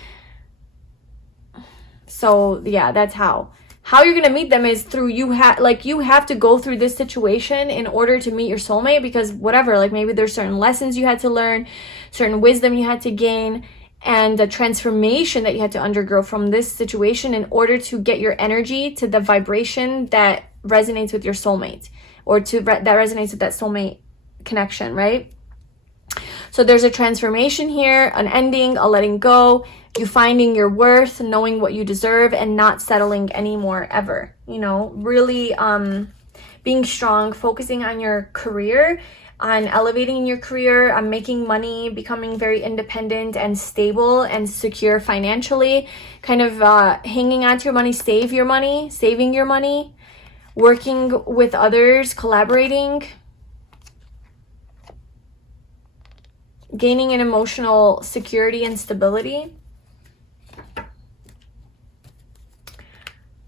So, yeah, that's how you're going to meet them is through you have to go through this situation in order to meet your soulmate, because whatever, like maybe there's certain lessons you had to learn, certain wisdom you had to gain, and the transformation that you had to undergo from this situation in order to get your energy to the vibration that resonates with your soulmate, or that resonates with that soulmate connection, right? So there's a transformation here, an ending, a letting go, you finding your worth, knowing what you deserve, and not settling anymore ever. You know, really being strong, focusing on your career, on elevating in your career, on making money, becoming very independent and stable and secure financially, kind of hanging on to your money, saving your money, working with others, collaborating, gaining an emotional security and stability.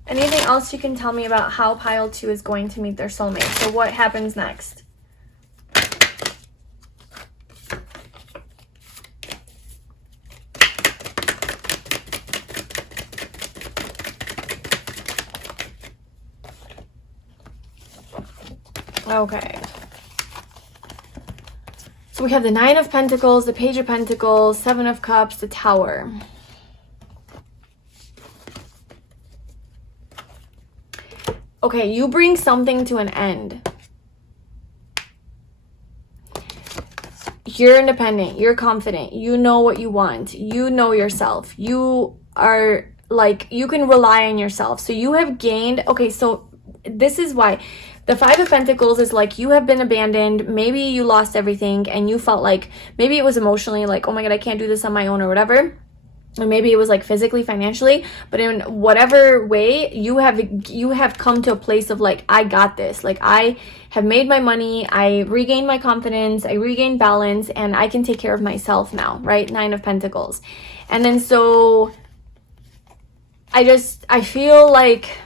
Anything else you can tell me about how pile 2 is going to meet their soulmate? So what happens next? Okay. So we have the 9 of Pentacles, the Page of Pentacles, 7 of Cups, the Tower. Okay, you bring something to an end. You're independent. You're confident. You know what you want. You know yourself. You are like, you can rely on yourself. So you have gained. Okay, so this is why. The 5 of Pentacles is like you have been abandoned. Maybe you lost everything and you felt like maybe it was emotionally like, oh my God, I can't do this on my own or whatever. Or maybe it was like physically, financially, but in whatever way, you have come to a place of like, I got this. Like, I have made my money, I regained my confidence, I regained balance, and I can take care of myself now, right? 9 of Pentacles. And then so I feel like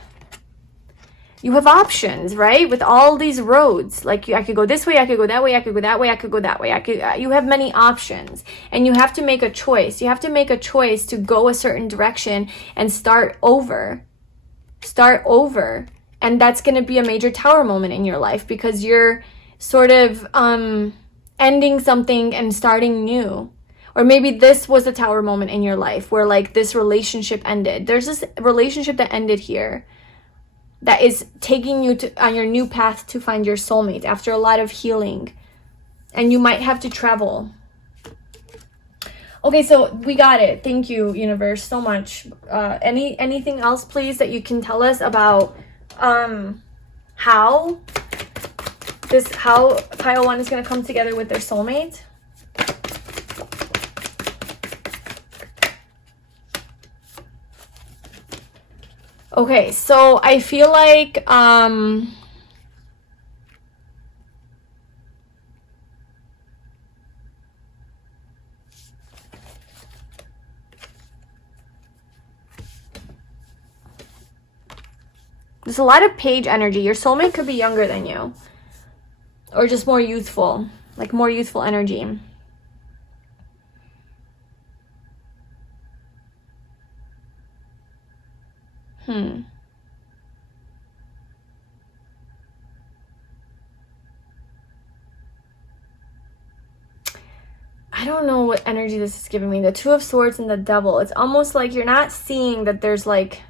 you have options, right? With all these roads, like I could go this way, I could go that way, I could go that way, I could go that way. You have many options and you have to make a choice. You have to make a choice to go a certain direction and start over. Start over. And that's going to be a major Tower moment in your life because you're sort of ending something and starting new. Or maybe this was a Tower moment in your life where like this relationship ended. There's this relationship that ended here that is taking you on your new path to find your soulmate after a lot of healing. And you might have to travel. Okay, so we got it. Thank you, universe, so much. Anything else, please, that you can tell us about how pile 1 is going to come together with their soulmate? Okay, so I feel like there's a lot of Page energy. Your soulmate could be younger than you or just more youthful, like more youthful energy. I don't know what energy this is giving me. The 2 of Swords and the Devil. It's almost like you're not seeing that there's like...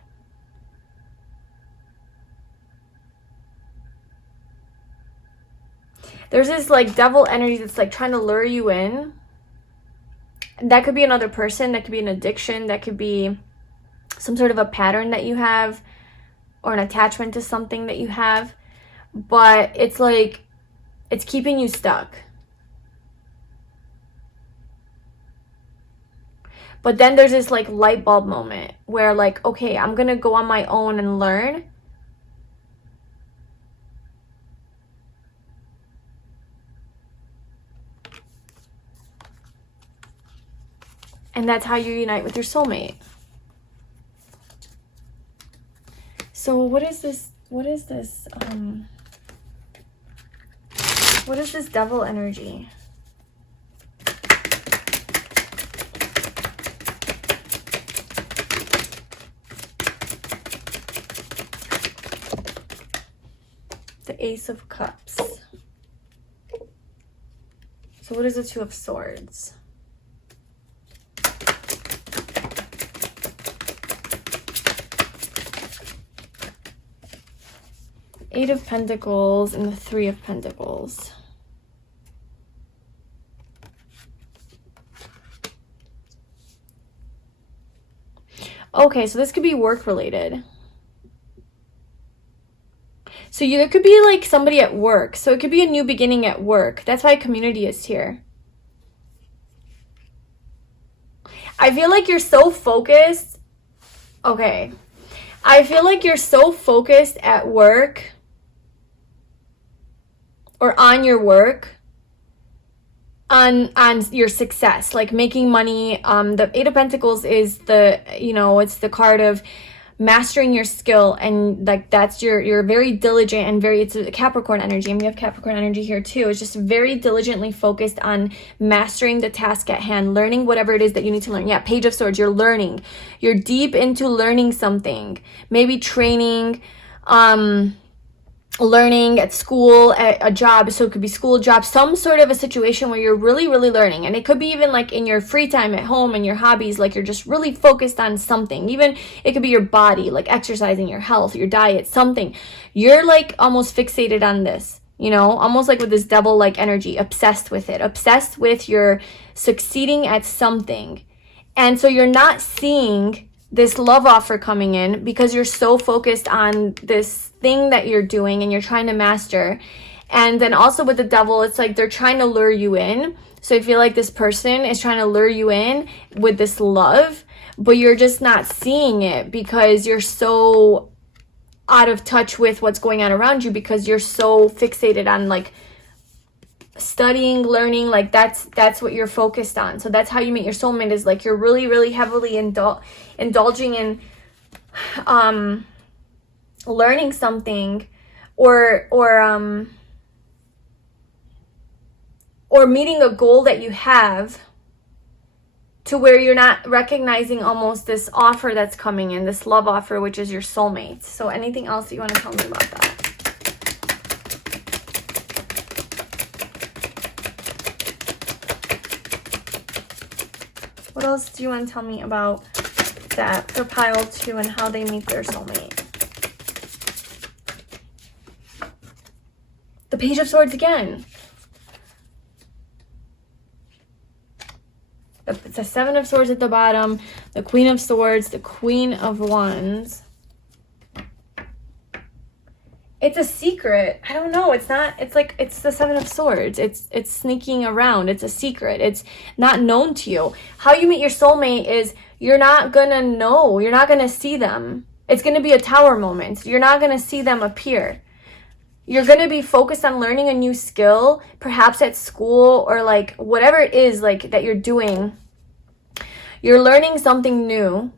There's this like devil energy that's like trying to lure you in. That could be another person. That could be an addiction. That could be some sort of a pattern that you have or an attachment to something that you have. But it's like, it's keeping you stuck. But then there's this like light bulb moment where like, okay, I'm going to go on my own and learn. And that's how you unite with your soulmate. So what is this? What is this? What is this devil energy? The Ace of Cups. So what is the 2 of Swords? Eight of Pentacles and the 3 of Pentacles. Okay, so this could be work related. So there could be like somebody at work. So it could be a new beginning at work. That's why community is here. I feel like you're so focused. Okay. I feel like you're so focused at work or on your work, on your success, like making money. The 8 of Pentacles is the, you know, it's the card of mastering your skill, and like that's you're very diligent and very, it's a Capricorn energy, and we have Capricorn energy here too. It's just very diligently focused on mastering the task at hand, learning whatever it is that you need to learn. Yeah, Page of Swords, you're learning. You're deep into learning something, maybe training, learning at school, at a job. So it could be school, job, some sort of a situation where you're really learning. And it could be even like in your free time at home and your hobbies, like you're just really focused on something. Even it could be your body, like exercising, your health, your diet, something. You're like almost fixated on this, you know, almost like with this devil like energy, obsessed with it, obsessed with your succeeding at something. And so you're not seeing this love offer coming in because you're so focused on this thing that you're doing and you're trying to master. And then also with the devil, it's like they're trying to lure you in. So I feel like this person is trying to lure you in with this love, but you're just not seeing it because you're so out of touch with what's going on around you, because you're so fixated on like studying, learning, like that's what you're focused on. So that's how you meet your soulmate, is like you're really heavily indulging in learning something, or meeting a goal that you have, to where you're not recognizing almost this offer that's coming in, this love offer, which is your soulmate. So anything else that you want to tell me about that? What else do you want to tell me about that for pile 2 and how they meet their soulmate? The Page of Swords again. It's a 7 of Swords at the bottom, the Queen of Swords, the Queen of Wands. It's a secret. I don't know. It's not, it's like, it's the 7 of Swords. It's sneaking around. It's a secret. It's not known to you. How you meet your soulmate is you're not gonna know. You're not gonna see them. It's gonna be a tower moment. You're not gonna see them appear. You're gonna be focused on learning a new skill, perhaps at school, or like whatever it is like that you're doing. You're learning something new.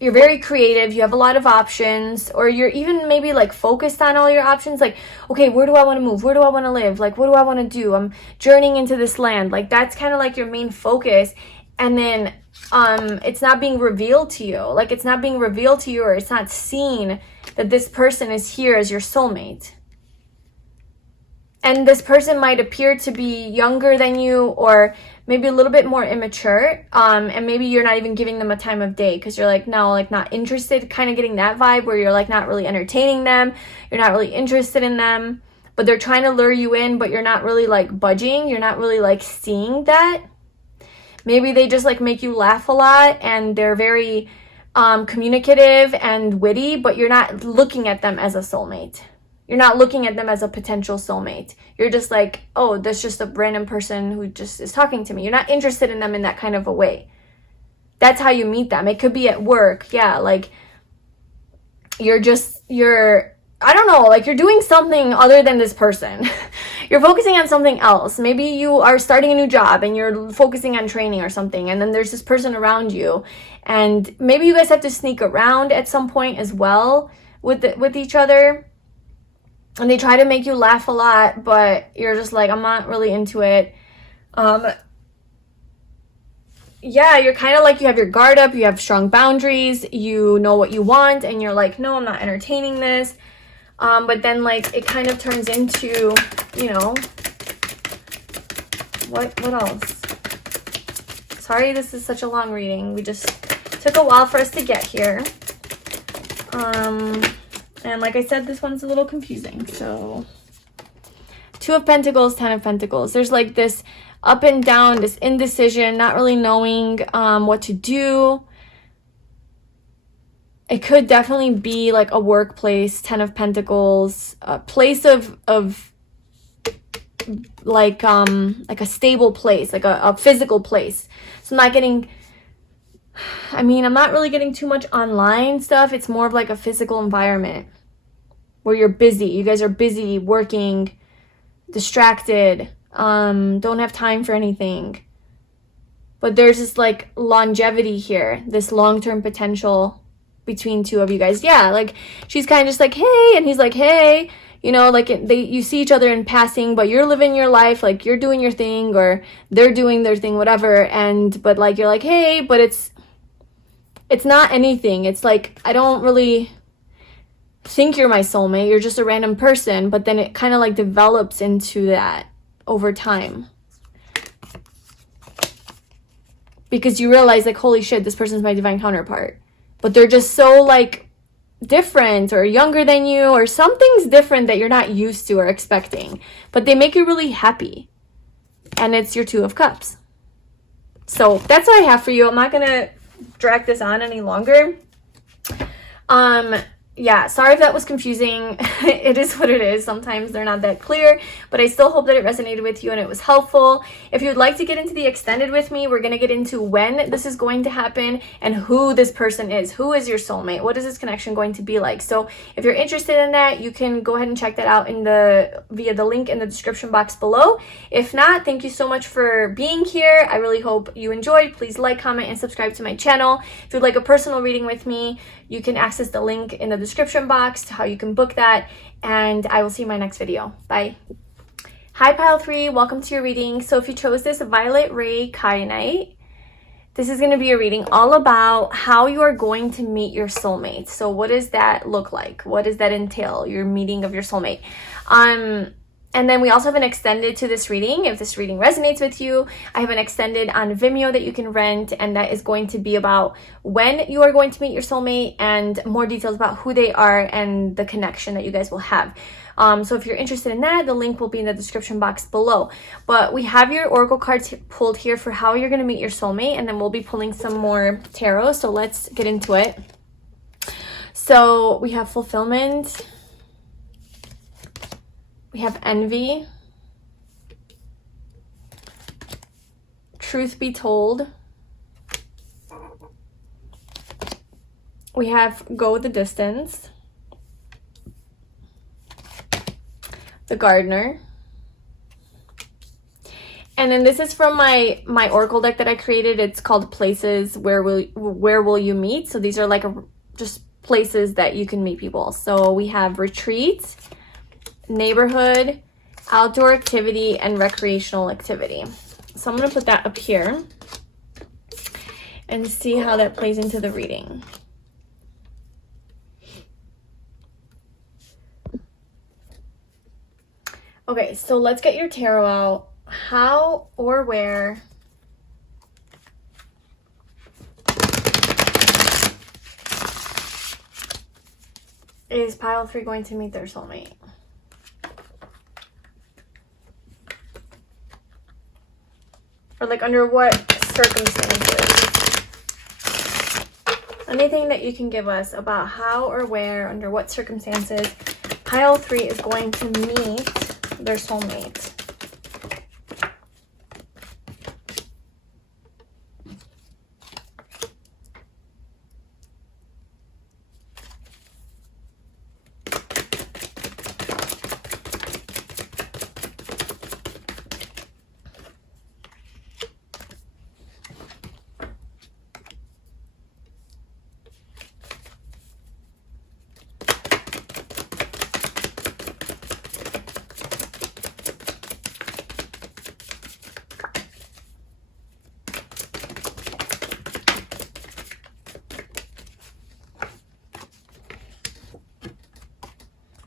You're very creative, you have a lot of options, or you're even maybe like focused on all your options, like, okay, where do I want to move? Where do I want to live? Like, what do I want to do? I'm journeying into this land. Like, that's kind of like your main focus. And then it's not being revealed to you. Like, it's not being revealed to you, or it's not seen that this person is here as your soulmate. And this person might appear to be younger than you, or maybe a little bit more immature, and maybe you're not even giving them a time of day because you're like, no, like not interested, kind of getting that vibe where you're like not really entertaining them, you're not really interested in them, but they're trying to lure you in, but you're not really like budging, you're not really like seeing that. Maybe they just like make you laugh a lot, and they're very communicative and witty, but you're not looking at them as a soulmate. You're not looking at them as a potential soulmate. You're just like, oh, that's just a random person who just is talking to me. You're not interested in them in that kind of a way. That's how you meet them. It could be at work. Yeah, like you're, I don't know, like you're doing something other than this person. You're focusing on something else. Maybe you are starting a new job and you're focusing on training or something, and then there's this person around you, and maybe you guys have to sneak around at some point as well with each other. And they try to make you laugh a lot, but you're just like, I'm not really into it. Yeah, you're kind of like, you have your guard up, you have strong boundaries, you know what you want, and you're like, no, I'm not entertaining this. But then like it kind of turns into, you know, what else? Sorry, this is such a long reading. We just took a while for us to get here. And like I said, this one's a little confusing. So 2 of Pentacles, 10 of Pentacles. There's like this up and down, this indecision, not really knowing what to do. It could definitely be like a workplace, 10 of Pentacles, a place of like a stable place, like a physical place. So I'm not really getting too much online stuff. It's more of like a physical environment where you're busy. You guys are busy, working, distracted, don't have time for anything. but there's this like longevity here, this long-term potential between two of you guys. Yeah, like she's kind of just like, hey, and he's like, hey, you know, like you see each other in passing, but you're living your life, like you're doing your thing, or they're doing their thing, whatever. And but like you're like, hey, but it's not anything. It's like, I don't really think you're my soulmate. You're just a random person. But then it kind of like develops into that over time, because you realize like, holy shit, this person's my divine counterpart, but they're just so like different or younger than you, or something's different that you're not used to or expecting, but they make you really happy. And it's your Two of Cups. So that's what I have for you. I'm not gonna drag this on any longer. Yeah, sorry if that was confusing. It is what it is. Sometimes they're not that clear, but I still hope that it resonated with you and it was helpful. If you'd like to get into the extended with me, we're going to get into when this is going to happen and who this person is. Who is your soulmate? What is this connection going to be like? So if you're interested in that, you can go ahead and check that out via the link in the description box below. If not, thank you so much for being here. I really hope you enjoyed. Please like, comment, and subscribe to my channel. If you'd like a personal reading with me, you can access the link in the description box to how you can book that, and I will see you in my next video. Bye. Hi Pile 3, welcome to your reading. So if you chose this violet ray kyanite, this is going to be a reading all about how you are going to meet your soulmate. So what does that look like? What does that entail, your meeting of your soulmate? And then we also have an extended to this reading. If this reading resonates with you, I have an extended on Vimeo that you can rent, and that is going to be about when you are going to meet your soulmate and more details about who they are and the connection that you guys will have. So if you're interested in that, the link will be in the description box below. But we have your oracle cards pulled here for how you're going to meet your soulmate, and then we'll be pulling some more tarot. So let's get into it. So we have fulfillment. We have envy, truth be told, we have go the distance, the gardener, and then this is from my oracle deck that I created. It's called Places Where Will You Meet. So these are like just places that you can meet people. So we have retreat, neighborhood, outdoor activity, and recreational activity. So I'm going to put that up here and see how that plays into the reading. Okay, so let's get your tarot out. How or where is Pile 3 going to meet their soulmate? Or like under what circumstances? Anything that you can give us about how or where, under what circumstances, Pile 3 is going to meet their soulmate.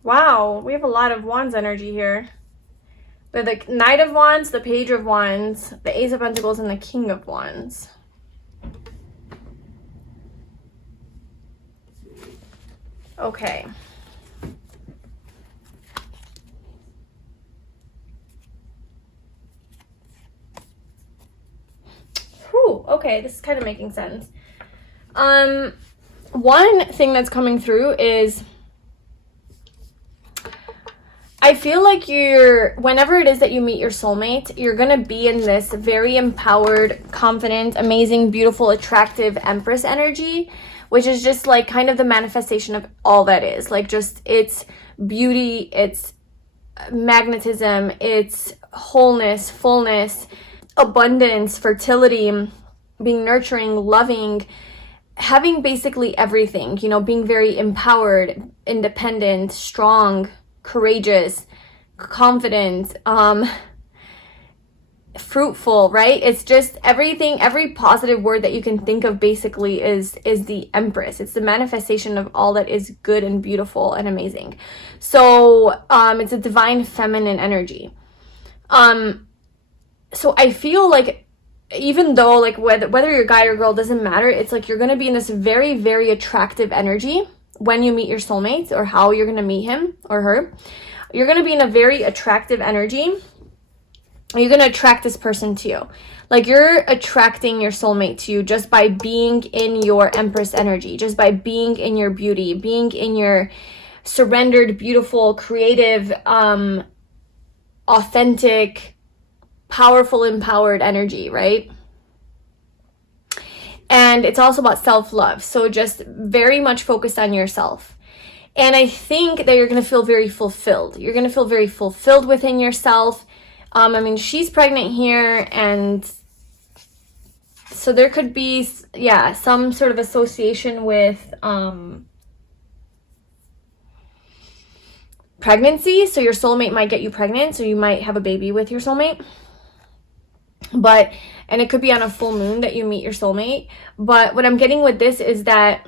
Wow, we have a lot of Wands energy here. We have the Knight of Wands, the Page of Wands, the Ace of Pentacles, and the King of Wands. Okay. Whew, okay, this is kind of making sense. One thing that's coming through is I feel like whenever it is that you meet your soulmate, you're going to be in this very empowered, confident, amazing, beautiful, attractive Empress energy, which is just like kind of the manifestation of all that is. Like just it's beauty, it's magnetism, it's wholeness, fullness, abundance, fertility, being nurturing, loving, having basically everything, you know, being very empowered, independent, strong, courageous, confident, fruitful, right? It's just everything, every positive word that you can think of basically is the Empress. It's the manifestation of all that is good and beautiful and amazing. So it's a divine feminine energy. So I feel like, even though like whether you're a guy or girl, doesn't matter, it's like you're going to be in this very, very attractive energy when you meet your soulmate, or how you're going to meet him or her. You're going to be in a very attractive energy. You're going to attract this person to you. Like, you're attracting your soulmate to you just by being in your Empress energy, just by being in your beauty, being in your surrendered, beautiful, creative, authentic, powerful, empowered energy, right? And it's also about self-love. So just very much focused on yourself. And I think that you're going to feel very fulfilled. You're going to feel very fulfilled within yourself. I mean, she's pregnant here, and so there could be, yeah, some sort of association with pregnancy. So your soulmate might get you pregnant, so you might have a baby with your soulmate. And it could be on a full moon that you meet your soulmate. But what I'm getting with this is that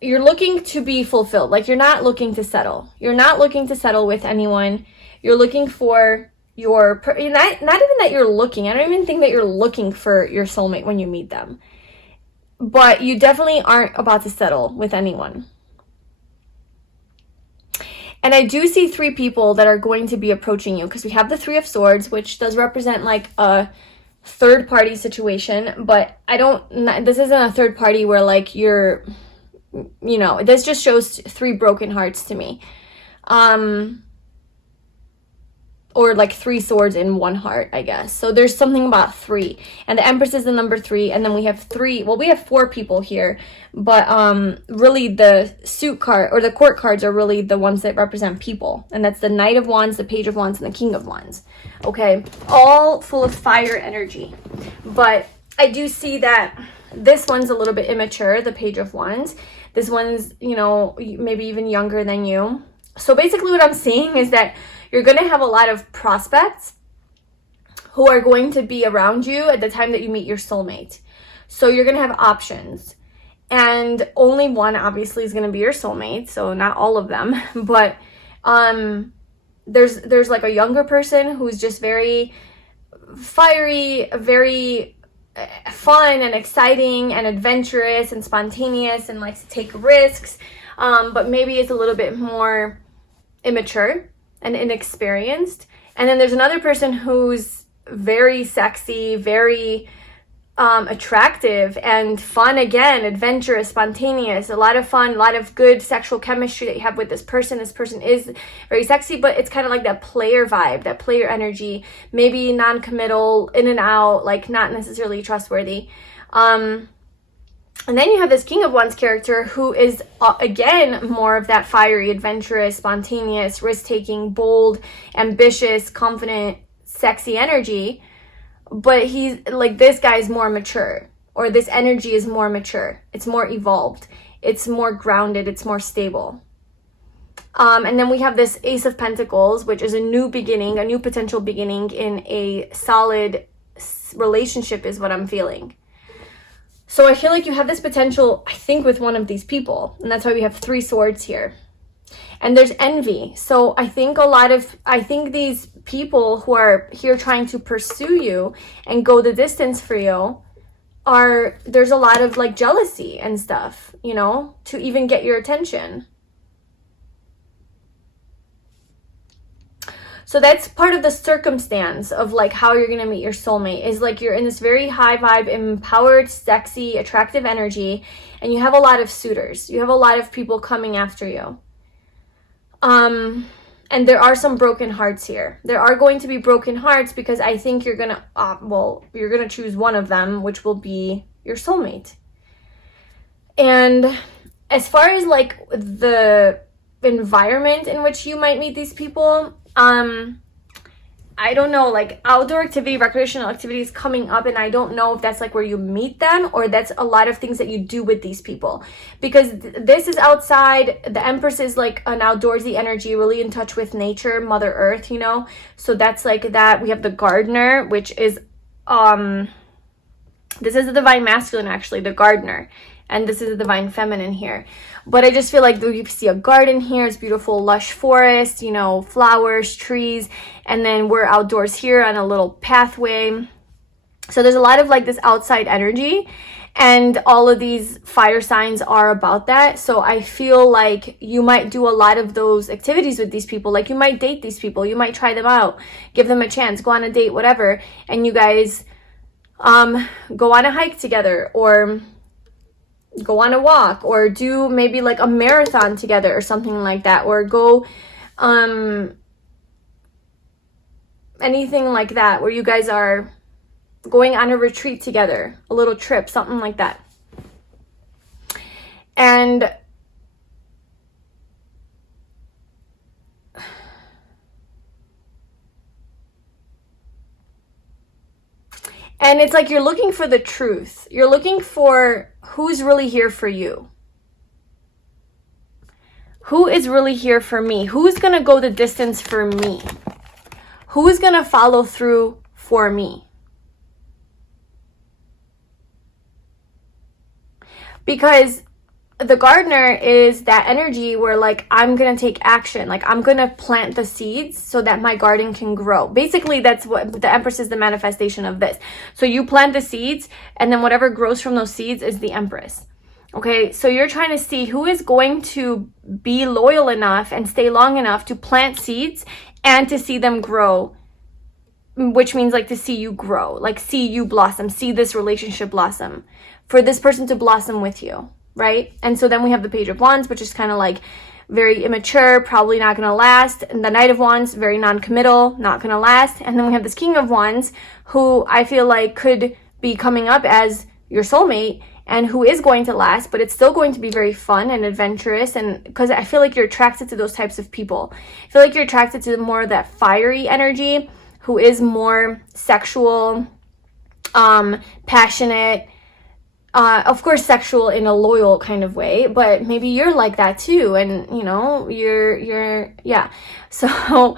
you're looking to be fulfilled. Like, you're not looking to settle. You're not looking to settle with anyone. You're looking for your, not even that you're looking. I don't even think that you're looking for your soulmate when you meet them. But you definitely aren't about to settle with anyone. And I do see 3 people that are going to be approaching you, because we have the 3 of Swords, which does represent like a third party situation. But this isn't a third party where like you're, you know, this just shows 3 broken hearts to me. Or like 3 swords in 1 heart, I guess. So there's something about 3. And the Empress is the number 3. And then we have 4 people here. But really the suit card, or the court cards, are really the ones that represent people. And that's the Knight of Wands, the Page of Wands, and the King of Wands. Okay, all full of fire energy. But I do see that this one's a little bit immature, the Page of Wands. This one's, you know, maybe even younger than you. So basically what I'm seeing is that you're going to have a lot of prospects who are going to be around you at the time that you meet your soulmate. So you're going to have options. And only one, obviously, is going to be your soulmate. So not all of them. But there's like a younger person who's just very fiery, very fun and exciting and adventurous and spontaneous and likes to take risks. But maybe it's a little bit more immature and inexperienced. And then there's another person who's very sexy, very attractive and fun, again, adventurous, spontaneous, a lot of fun, a lot of good sexual chemistry that you have with this person. This person is very sexy, but it's kind of like that player vibe, that player energy, maybe non-committal, in and out, like not necessarily trustworthy. And then you have this King of Wands character who is, again, more of that fiery, adventurous, spontaneous, risk-taking, bold, ambitious, confident, sexy energy. But he's, like, this guy is more mature, or this energy is more mature. It's more evolved. It's more grounded. It's more stable. And then we have this Ace of Pentacles, which is a new beginning, a new potential beginning in a solid relationship is what I'm feeling. So I feel like you have this potential, I think, with one of these people. And that's why we have 3 swords here. And there's envy. So I think these people who are here trying to pursue you and go the distance for you there's a lot of like jealousy and stuff, you know, to even get your attention. So that's part of the circumstance of like how you're going to meet your soulmate, is like you're in this very high vibe, empowered, sexy, attractive energy, and you have a lot of suitors. You have a lot of people coming after you. And there are some broken hearts here. There are going to be broken hearts because I think you're going to, you're going to choose one of them, which will be your soulmate. And as far as like the environment in which you might meet these people, I don't know, like outdoor activity, recreational activities coming up, and I don't know if that's like where you meet them or that's a lot of things that you do with these people, because this is outside. The Empress is like an outdoorsy energy, really in touch with nature, Mother Earth, you know, so that's like that. We have the Gardener, which is this is the divine masculine, actually, the Gardener, and this is the divine feminine here. But I just feel like you see a garden here. It's beautiful, lush forest, you know, flowers, trees. And then we're outdoors here on a little pathway. So there's a lot of like this outside energy. And all of these fire signs are about that. So I feel like you might do a lot of those activities with these people. Like you might date these people. You might try them out, give them a chance, go on a date, whatever. And you guys go on a hike together, or go on a walk, or do maybe like a marathon together or something like that, or go anything like that where you guys are going on a retreat together, a little trip, something like that. And it's like you're looking for the truth. You're looking for who's really here for you. Who is really here for me? Who's going to go the distance for me? Who's going to follow through for me? Because the Gardener is that energy where like I'm gonna take action, like I'm gonna plant the seeds so that my garden can grow. Basically, that's what the Empress is, the manifestation of this. So you plant the seeds, and then whatever grows from those seeds is the Empress. Okay, so you're trying to see who is going to be loyal enough and stay long enough to plant seeds and to see them grow, which means like to see you grow, like see you blossom, see this relationship blossom, for this person to blossom with you. Right? And so then we have the Page of Wands, which is kind of like very immature, probably not going to last. And the Knight of Wands, very non-committal, not going to last. And then we have this King of Wands, who I feel like could be coming up as your soulmate and who is going to last, but it's still going to be very fun and adventurous. And because I feel like you're attracted to those types of people. I feel like you're attracted to more of that fiery energy, who is more sexual, passionate, of course sexual in a loyal kind of way, but maybe you're like that too, and you know, you're yeah, so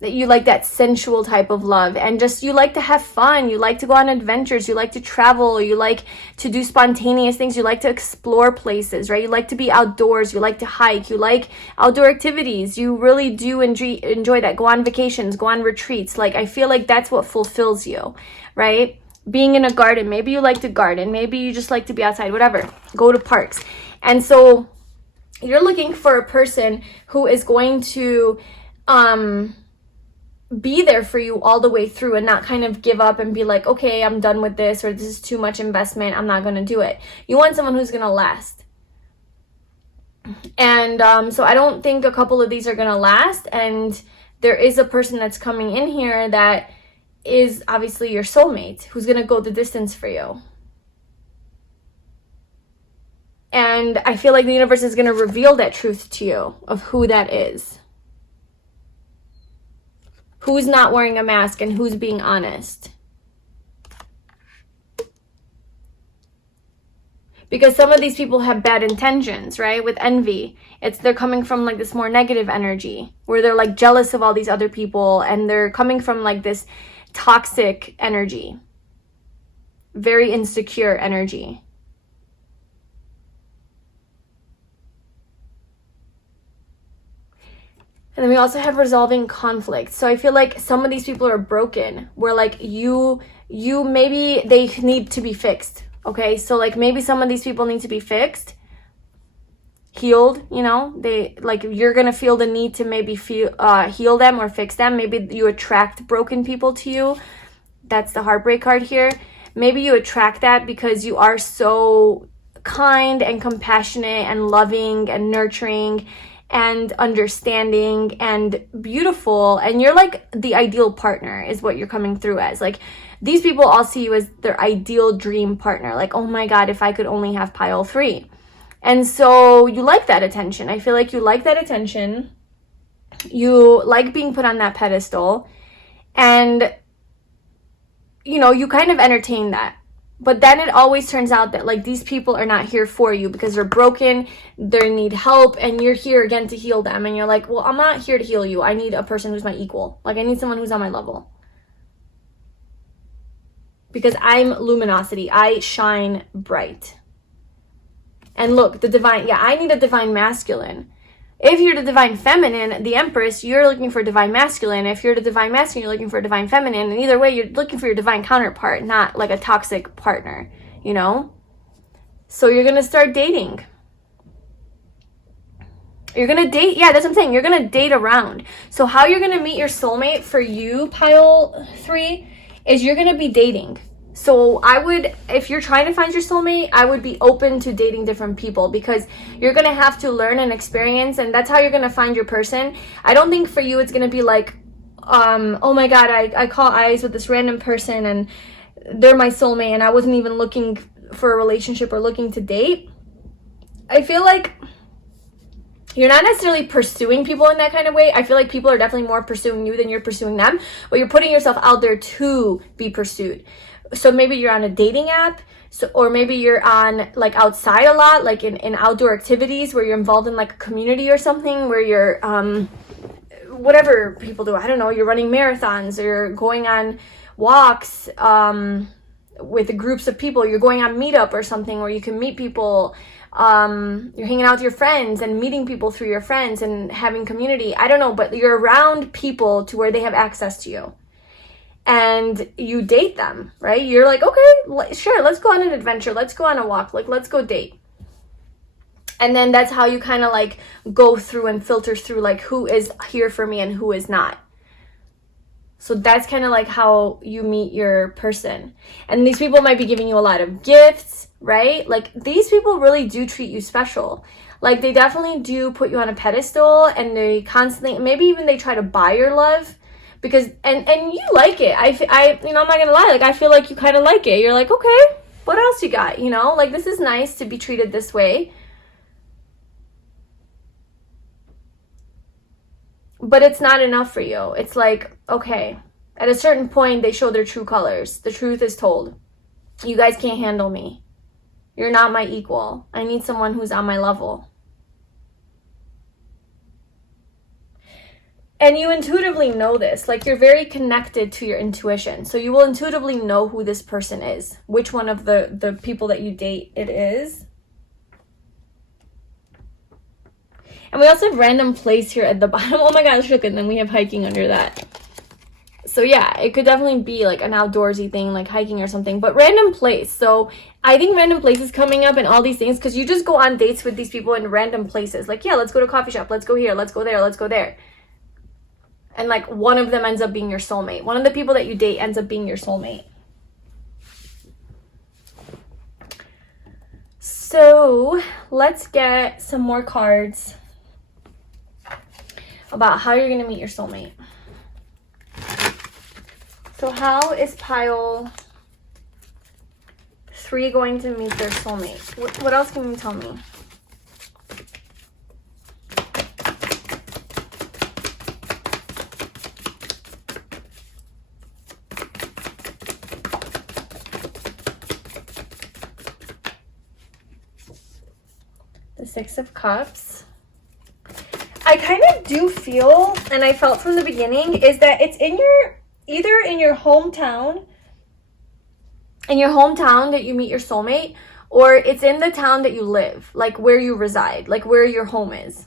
that you like that sensual type of love, and just you like to have fun, you like to go on adventures, you like to travel, you like to do spontaneous things, you like to explore places, right? You like to be outdoors, you like to hike, you like outdoor activities, you really do enjoy that. Go on vacations, go on retreats. Like I feel like that's what fulfills you, right? Being in a garden, maybe you like to garden, maybe you just like to be outside, whatever, go to parks. And so you're looking for a person who is going to be there for you all the way through, and not kind of give up and be like, okay, I'm done with this, or this is too much investment, I'm not going to do it. You want someone who's going to last. And so I don't think a couple of these are going to last, and there is a person that's coming in here that is obviously your soulmate, who's going to go the distance for you. And I feel like the universe is going to reveal that truth to you of who that is. Who's not wearing a mask and who's being honest. Because some of these people have bad intentions, right? With envy. They're coming from like this more negative energy where they're like jealous of all these other people, and they're coming from like this toxic energy, very insecure energy. And then we also have resolving conflict. So I feel like some of these people are broken, where like you maybe they need to be fixed. Okay, so like maybe some of these people need to be fixed, healed, you know, they like, you're gonna feel the need to maybe heal them or fix them. Maybe you attract broken people to you. That's the heartbreak card here. Maybe you attract that because you are so kind and compassionate and loving and nurturing and understanding and beautiful, and you're like the ideal partner is what you're coming through as. Like these people all see you as their ideal dream partner, like, oh my god, if I could only have pile 3. And so you like that attention. I feel like you like that attention. You like being put on that pedestal, and you know, you kind of entertain that. But then it always turns out that like these people are not here for you because they're broken, they need help, and you're here again to heal them. And you're like, well, I'm not here to heal you. I need a person who's my equal. Like I need someone who's on my level. Because I'm luminosity. I shine bright. And look, the divine, I need a divine masculine. If you're the divine feminine, the Empress, you're looking for divine masculine. If you're the divine masculine, you're looking for a divine feminine. And either way, you're looking for your divine counterpart, not like a toxic partner, you know? So you're going to start dating. You're going to date. Yeah, that's what I'm saying. You're going to date around. So how you're going to meet your soulmate for you, pile 3, is you're going to be dating. So I would, if you're trying to find your soulmate, I would be open to dating different people, because you're going to have to learn and experience, and that's how you're going to find your person. I don't think for you it's going to be like, oh my God, I caught eyes with this random person and they're my soulmate and I wasn't even looking for a relationship or looking to date. I feel like you're not necessarily pursuing people in that kind of way. I feel like people are definitely more pursuing you than you're pursuing them, but you're putting yourself out there to be pursued. So maybe you're on a dating app, or maybe you're on like outside a lot, like in outdoor activities where you're involved in like a community or something, where you're whatever people do. I don't know, you're running marathons, or you're going on walks with groups of people. You're going on meetup or something where you can meet people. You're hanging out with your friends and meeting people through your friends and having community. I don't know, but you're around people to where they have access to you. And you date them, right? You're like, okay, sure, let's go on an adventure. Let's go on a walk. Like, let's go date. And then that's how you kind of like go through and filter through like who is here for me and who is not. So that's kind of like how you meet your person. And these people might be giving you a lot of gifts, right? Like these people really do treat you special. Like they definitely do put you on a pedestal, and they constantly, maybe even they try to buy your love. Because, and you like it. I, you know, I'm not gonna lie, like, I feel like you kind of like it. You're like, okay, what else you got? You know, like, this is nice to be treated this way. But it's not enough for you. It's like, okay, at a certain point, they show their true colors. The truth is told. You guys can't handle me. You're not my equal. I need someone who's on my level. And you intuitively know this, like you're very connected to your intuition. So you will intuitively know who this person is, which one of the people that you date it is. And we also have random place here at the bottom. Oh my gosh, look, and then we have hiking under that. So yeah, it could definitely be like an outdoorsy thing, like hiking or something, but random place. So I think random places coming up and all these things, because you just go on dates with these people in random places. Like, yeah, let's go to a coffee shop. Let's go here. Let's go there. Let's go there. And like one of them ends up being your soulmate. One of the people that you date ends up being your soulmate. So let's get some more cards about how you're going to meet your soulmate. So how is pile 3 going to meet their soulmate? What else can you tell me? The 6 of Cups. I kind of do feel, and I felt from the beginning, is that it's in your, either in your hometown that you meet your soulmate, or it's in the town that you live, like where you reside, like where your home is.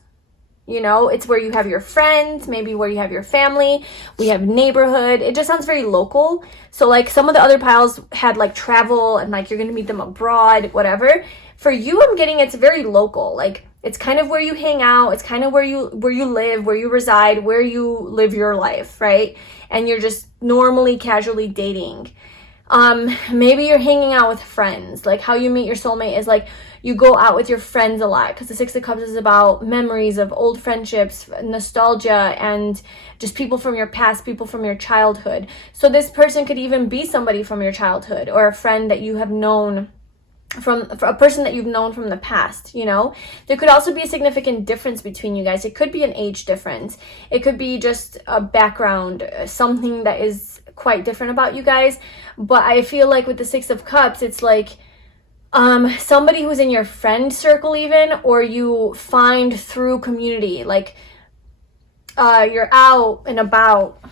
You know, it's where you have your friends, maybe where you have your family. We have neighborhood. It just sounds very local. So like some of the other piles had like travel and like you're going to meet them abroad, whatever. For you, I'm getting it's very local. Like it's kind of where you hang out. It's kind of where you live, where you reside, where you live your life, right? And you're just normally casually dating. Maybe you're hanging out with friends. Like how you meet your soulmate is like you go out with your friends a lot, because the 6 of Cups is about memories of old friendships, nostalgia, and just people from your past, people from your childhood. So this person could even be somebody from your childhood or a friend that you have known for a person that you've known from the past, you know. There could also be a significant difference between you guys. It could be an age difference. It could be just a background, something that is quite different about you guys. But I feel like with the Six of Cups, it's like somebody who's in your friend circle even, or you find through community, like you're out and about,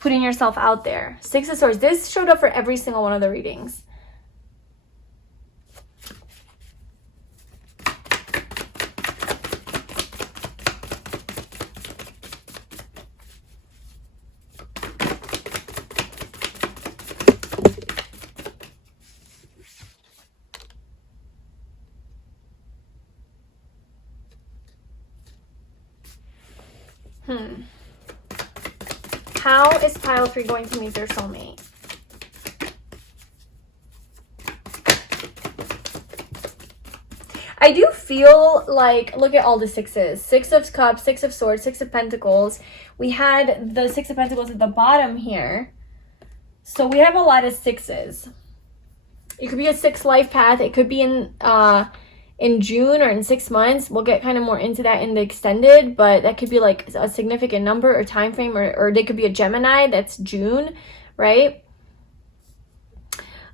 putting yourself out there. Six of Swords. This showed up for every single one of the readings. How is pile 3 going to meet their soulmate? I do feel like, look at all the sixes. Six of Cups, Six of Swords, Six of Pentacles. We had the Six of Pentacles at the bottom here. So we have a lot of sixes. It could be a 6 life path. It could be in June or in 6 months. We'll get kind of more into that in the extended, but that could be like a significant number or time frame, or they could be a Gemini. That's June, right?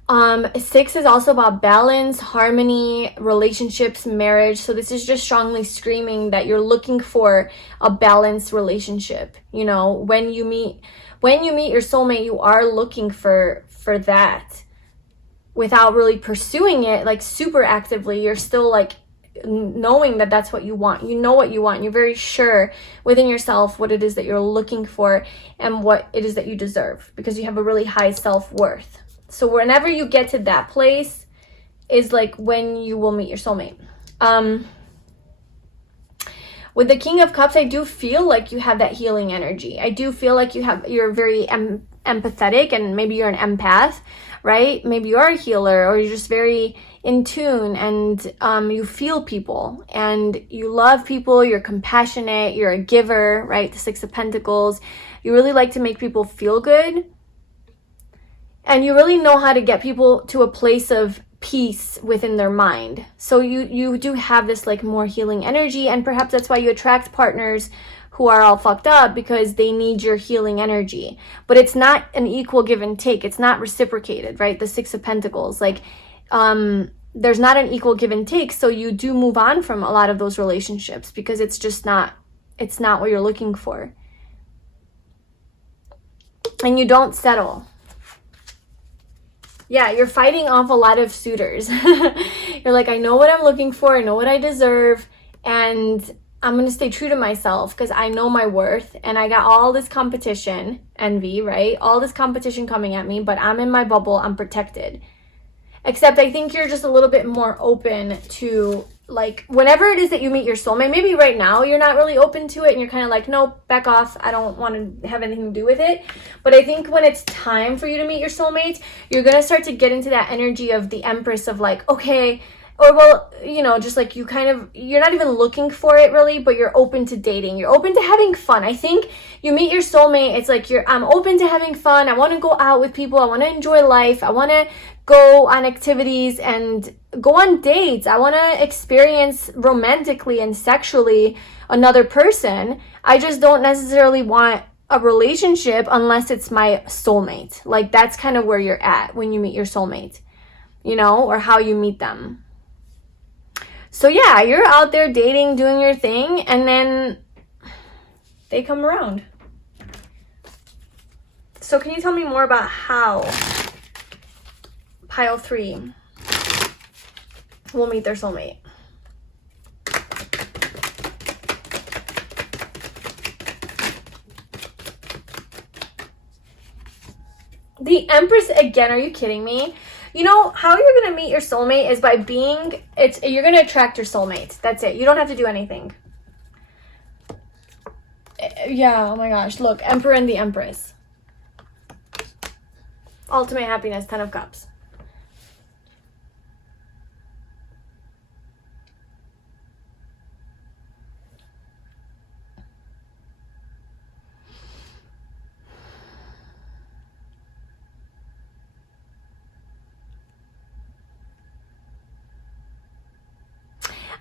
6 is also about balance, harmony, relationships, marriage. So this is just strongly screaming that you're looking for a balanced relationship. You know, when you meet your soulmate, you are looking for that. Without really pursuing it like super actively, you're still like knowing that that's what you want. You know what you want. You're very sure within yourself what it is that you're looking for and what it is that you deserve, because you have a really high self-worth. So whenever you get to that place is like when you will meet your soulmate. With the King of Cups, I do feel like you have that healing energy. I do feel like you're very empathetic, and maybe you're an empath, right? Maybe you're a healer, or you're just very in tune, and you feel people and you love people. You're compassionate. You're a giver, right? The Six of Pentacles. You really like to make people feel good, and you really know how to get people to a place of peace within their mind. So you do have this like more healing energy, and perhaps that's why you attract partners who are all fucked up, because they need your healing energy. But it's not an equal give and take. It's not reciprocated, right? The Six of Pentacles, like there's not an equal give and take. So you do move on from a lot of those relationships because it's just not what you're looking for. And you don't settle. Yeah, you're fighting off a lot of suitors. You're like, I know what I'm looking for. I know what I deserve. And I'm going to stay true to myself because I know my worth. And I got all this competition, envy, right? All this competition coming at me, but I'm in my bubble. I'm protected. Except I think you're just a little bit more open to, like, whenever it is that you meet your soulmate, maybe right now you're not really open to it and you're kind of like, no, back off. I don't want to have anything to do with it. But I think when it's time for you to meet your soulmate, you're going to start to get into that energy of the Empress of like, okay, or well, you know, just like you're not even looking for it really, but you're open to dating. You're open to having fun. I think you meet your soulmate, it's like I'm open to having fun. I want to go out with people. I want to enjoy life. I want to go on activities and go on dates. I want to experience romantically and sexually another person. I just don't necessarily want a relationship unless it's my soulmate. Like that's kind of where you're at when you meet your soulmate, you know, or how you meet them. So yeah, you're out there dating, doing your thing, and then they come around. So can you tell me more about how pile 3 will meet their soulmate? The Empress again, are you kidding me? You know, how you're going to meet your soulmate is by you're going to attract your soulmate. That's it. You don't have to do anything. Yeah, oh my gosh. Look, Emperor and the Empress. Ultimate happiness, 10 of Cups.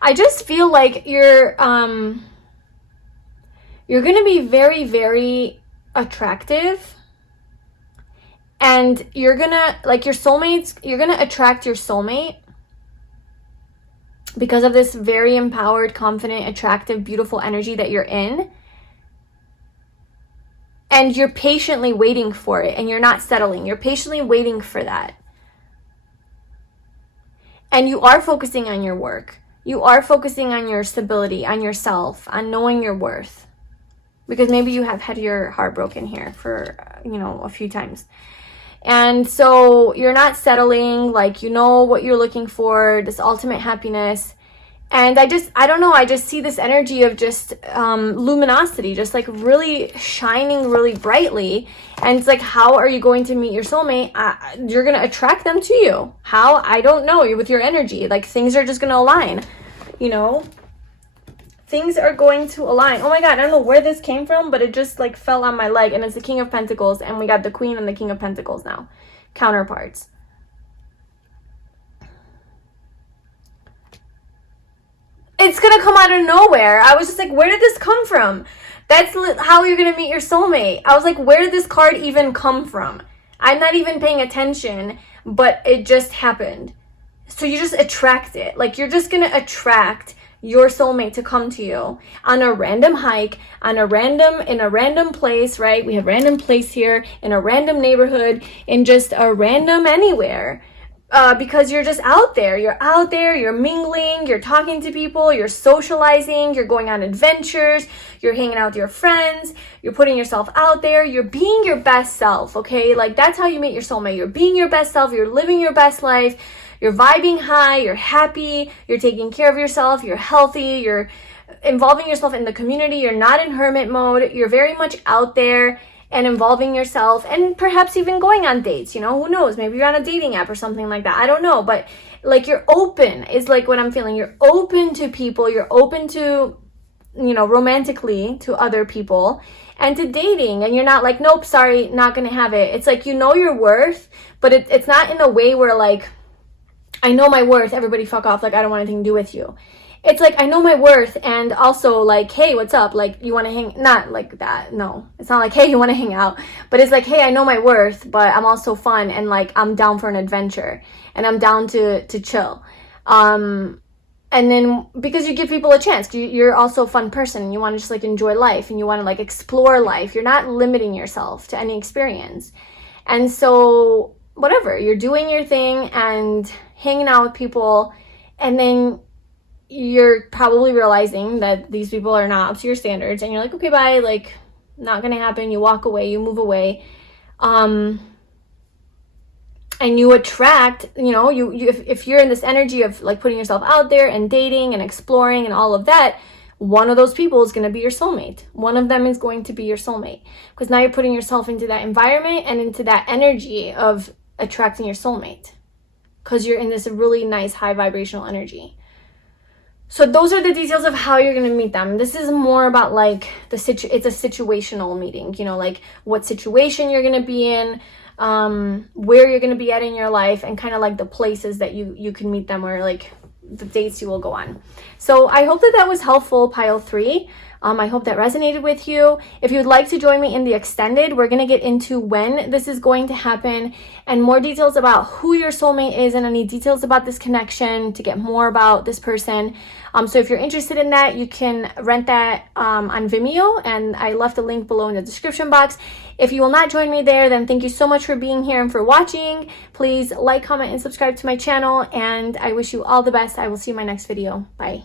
I just feel like you're going to be very, very attractive, and you're going to, like, your soulmates, you're going to attract your soulmate because of this very empowered, confident, attractive, beautiful energy that you're in. And you're patiently waiting for it, and you're not settling. You're patiently waiting for that. And you are focusing on your work. You are focusing on your stability, on yourself, on knowing your worth. Because maybe you have had your heart broken here for, a few times. And so you're not settling, like, you know what you're looking for, this ultimate happiness. And I don't know, I just see this energy of just luminosity, just like really shining really brightly. And it's like, how are you going to meet your soulmate? You're going to attract them to you. How? I don't know. You're with your energy. Like, things are just going to align, Things are going to align. Oh my God, I don't know where this came from, but it just like fell on my leg. And it's the King of Pentacles. And we got the Queen and the King of Pentacles now. Counterparts. It's going to come out of nowhere. I was just like, where did this come from? That's how you're going to meet your soulmate. I was like, where did this card even come from? I'm not even paying attention, but it just happened. So you just attract it. Like, you're just going to attract your soulmate to come to you on a random hike, in a random place, right? We have random place here, in a random neighborhood, in just a random anywhere. Because you're just out there. You're mingling, you're talking to people, you're socializing, you're going on adventures, you're hanging out with your friends, you're putting yourself out there, you're being your best self, okay? Like, that's how you meet your soulmate. You're being your best self, you're living your best life, you're vibing high, you're happy, you're taking care of yourself, you're healthy, you're involving yourself in the community, you're not in hermit mode, you're very much out there and involving yourself, and perhaps even going on dates, who knows, maybe you're on a dating app or something like that, I don't know, but like, you're open is like what I'm feeling. You're open to people, you're open to, romantically to other people and to dating, and you're not like, nope, sorry, not gonna have it. It's like, your worth, but it's not in a way where like, I know my worth, everybody fuck off, like, I don't want anything to do with you. It's like, I know my worth, and also like, hey, what's up? Like, you want to hang, not like that. No, it's not like, hey, you want to hang out, but it's like, hey, I know my worth, but I'm also fun, and like, I'm down for an adventure, and I'm down to chill. And then because you give people a chance, you're also a fun person, and you want to just like enjoy life, and you want to like explore life. You're not limiting yourself to any experience. And so whatever, you're doing your thing and hanging out with people, and then you're probably realizing that these people are not up to your standards, and you're like, okay, bye, like, not gonna happen. You walk away, you move away, and you attract, if you're in this energy of like putting yourself out there and dating and exploring and all of that, one of those people is going to be your soulmate. One of them is going to be your soulmate, because now you're putting yourself into that environment and into that energy of attracting your soulmate, because you're in this really nice high vibrational energy. So those are the details of how you're going to meet them. This is more about like it's a situational meeting, like what situation you're going to be in, where you're going to be at in your life, and kind of like the places that you can meet them, or like the dates you will go on. So I hope that was helpful, pile 3. I hope that resonated with you. If you'd like to join me in the extended, we're going to get into when this is going to happen and more details about who your soulmate is and any details about this connection to get more about this person. So if you're interested in that, you can rent that on Vimeo, and I left a link below in the description box. If you will not join me there, then thank you so much for being here and for watching. Please like, comment, and subscribe to my channel, and I wish you all the best. I will see you in my next video. Bye.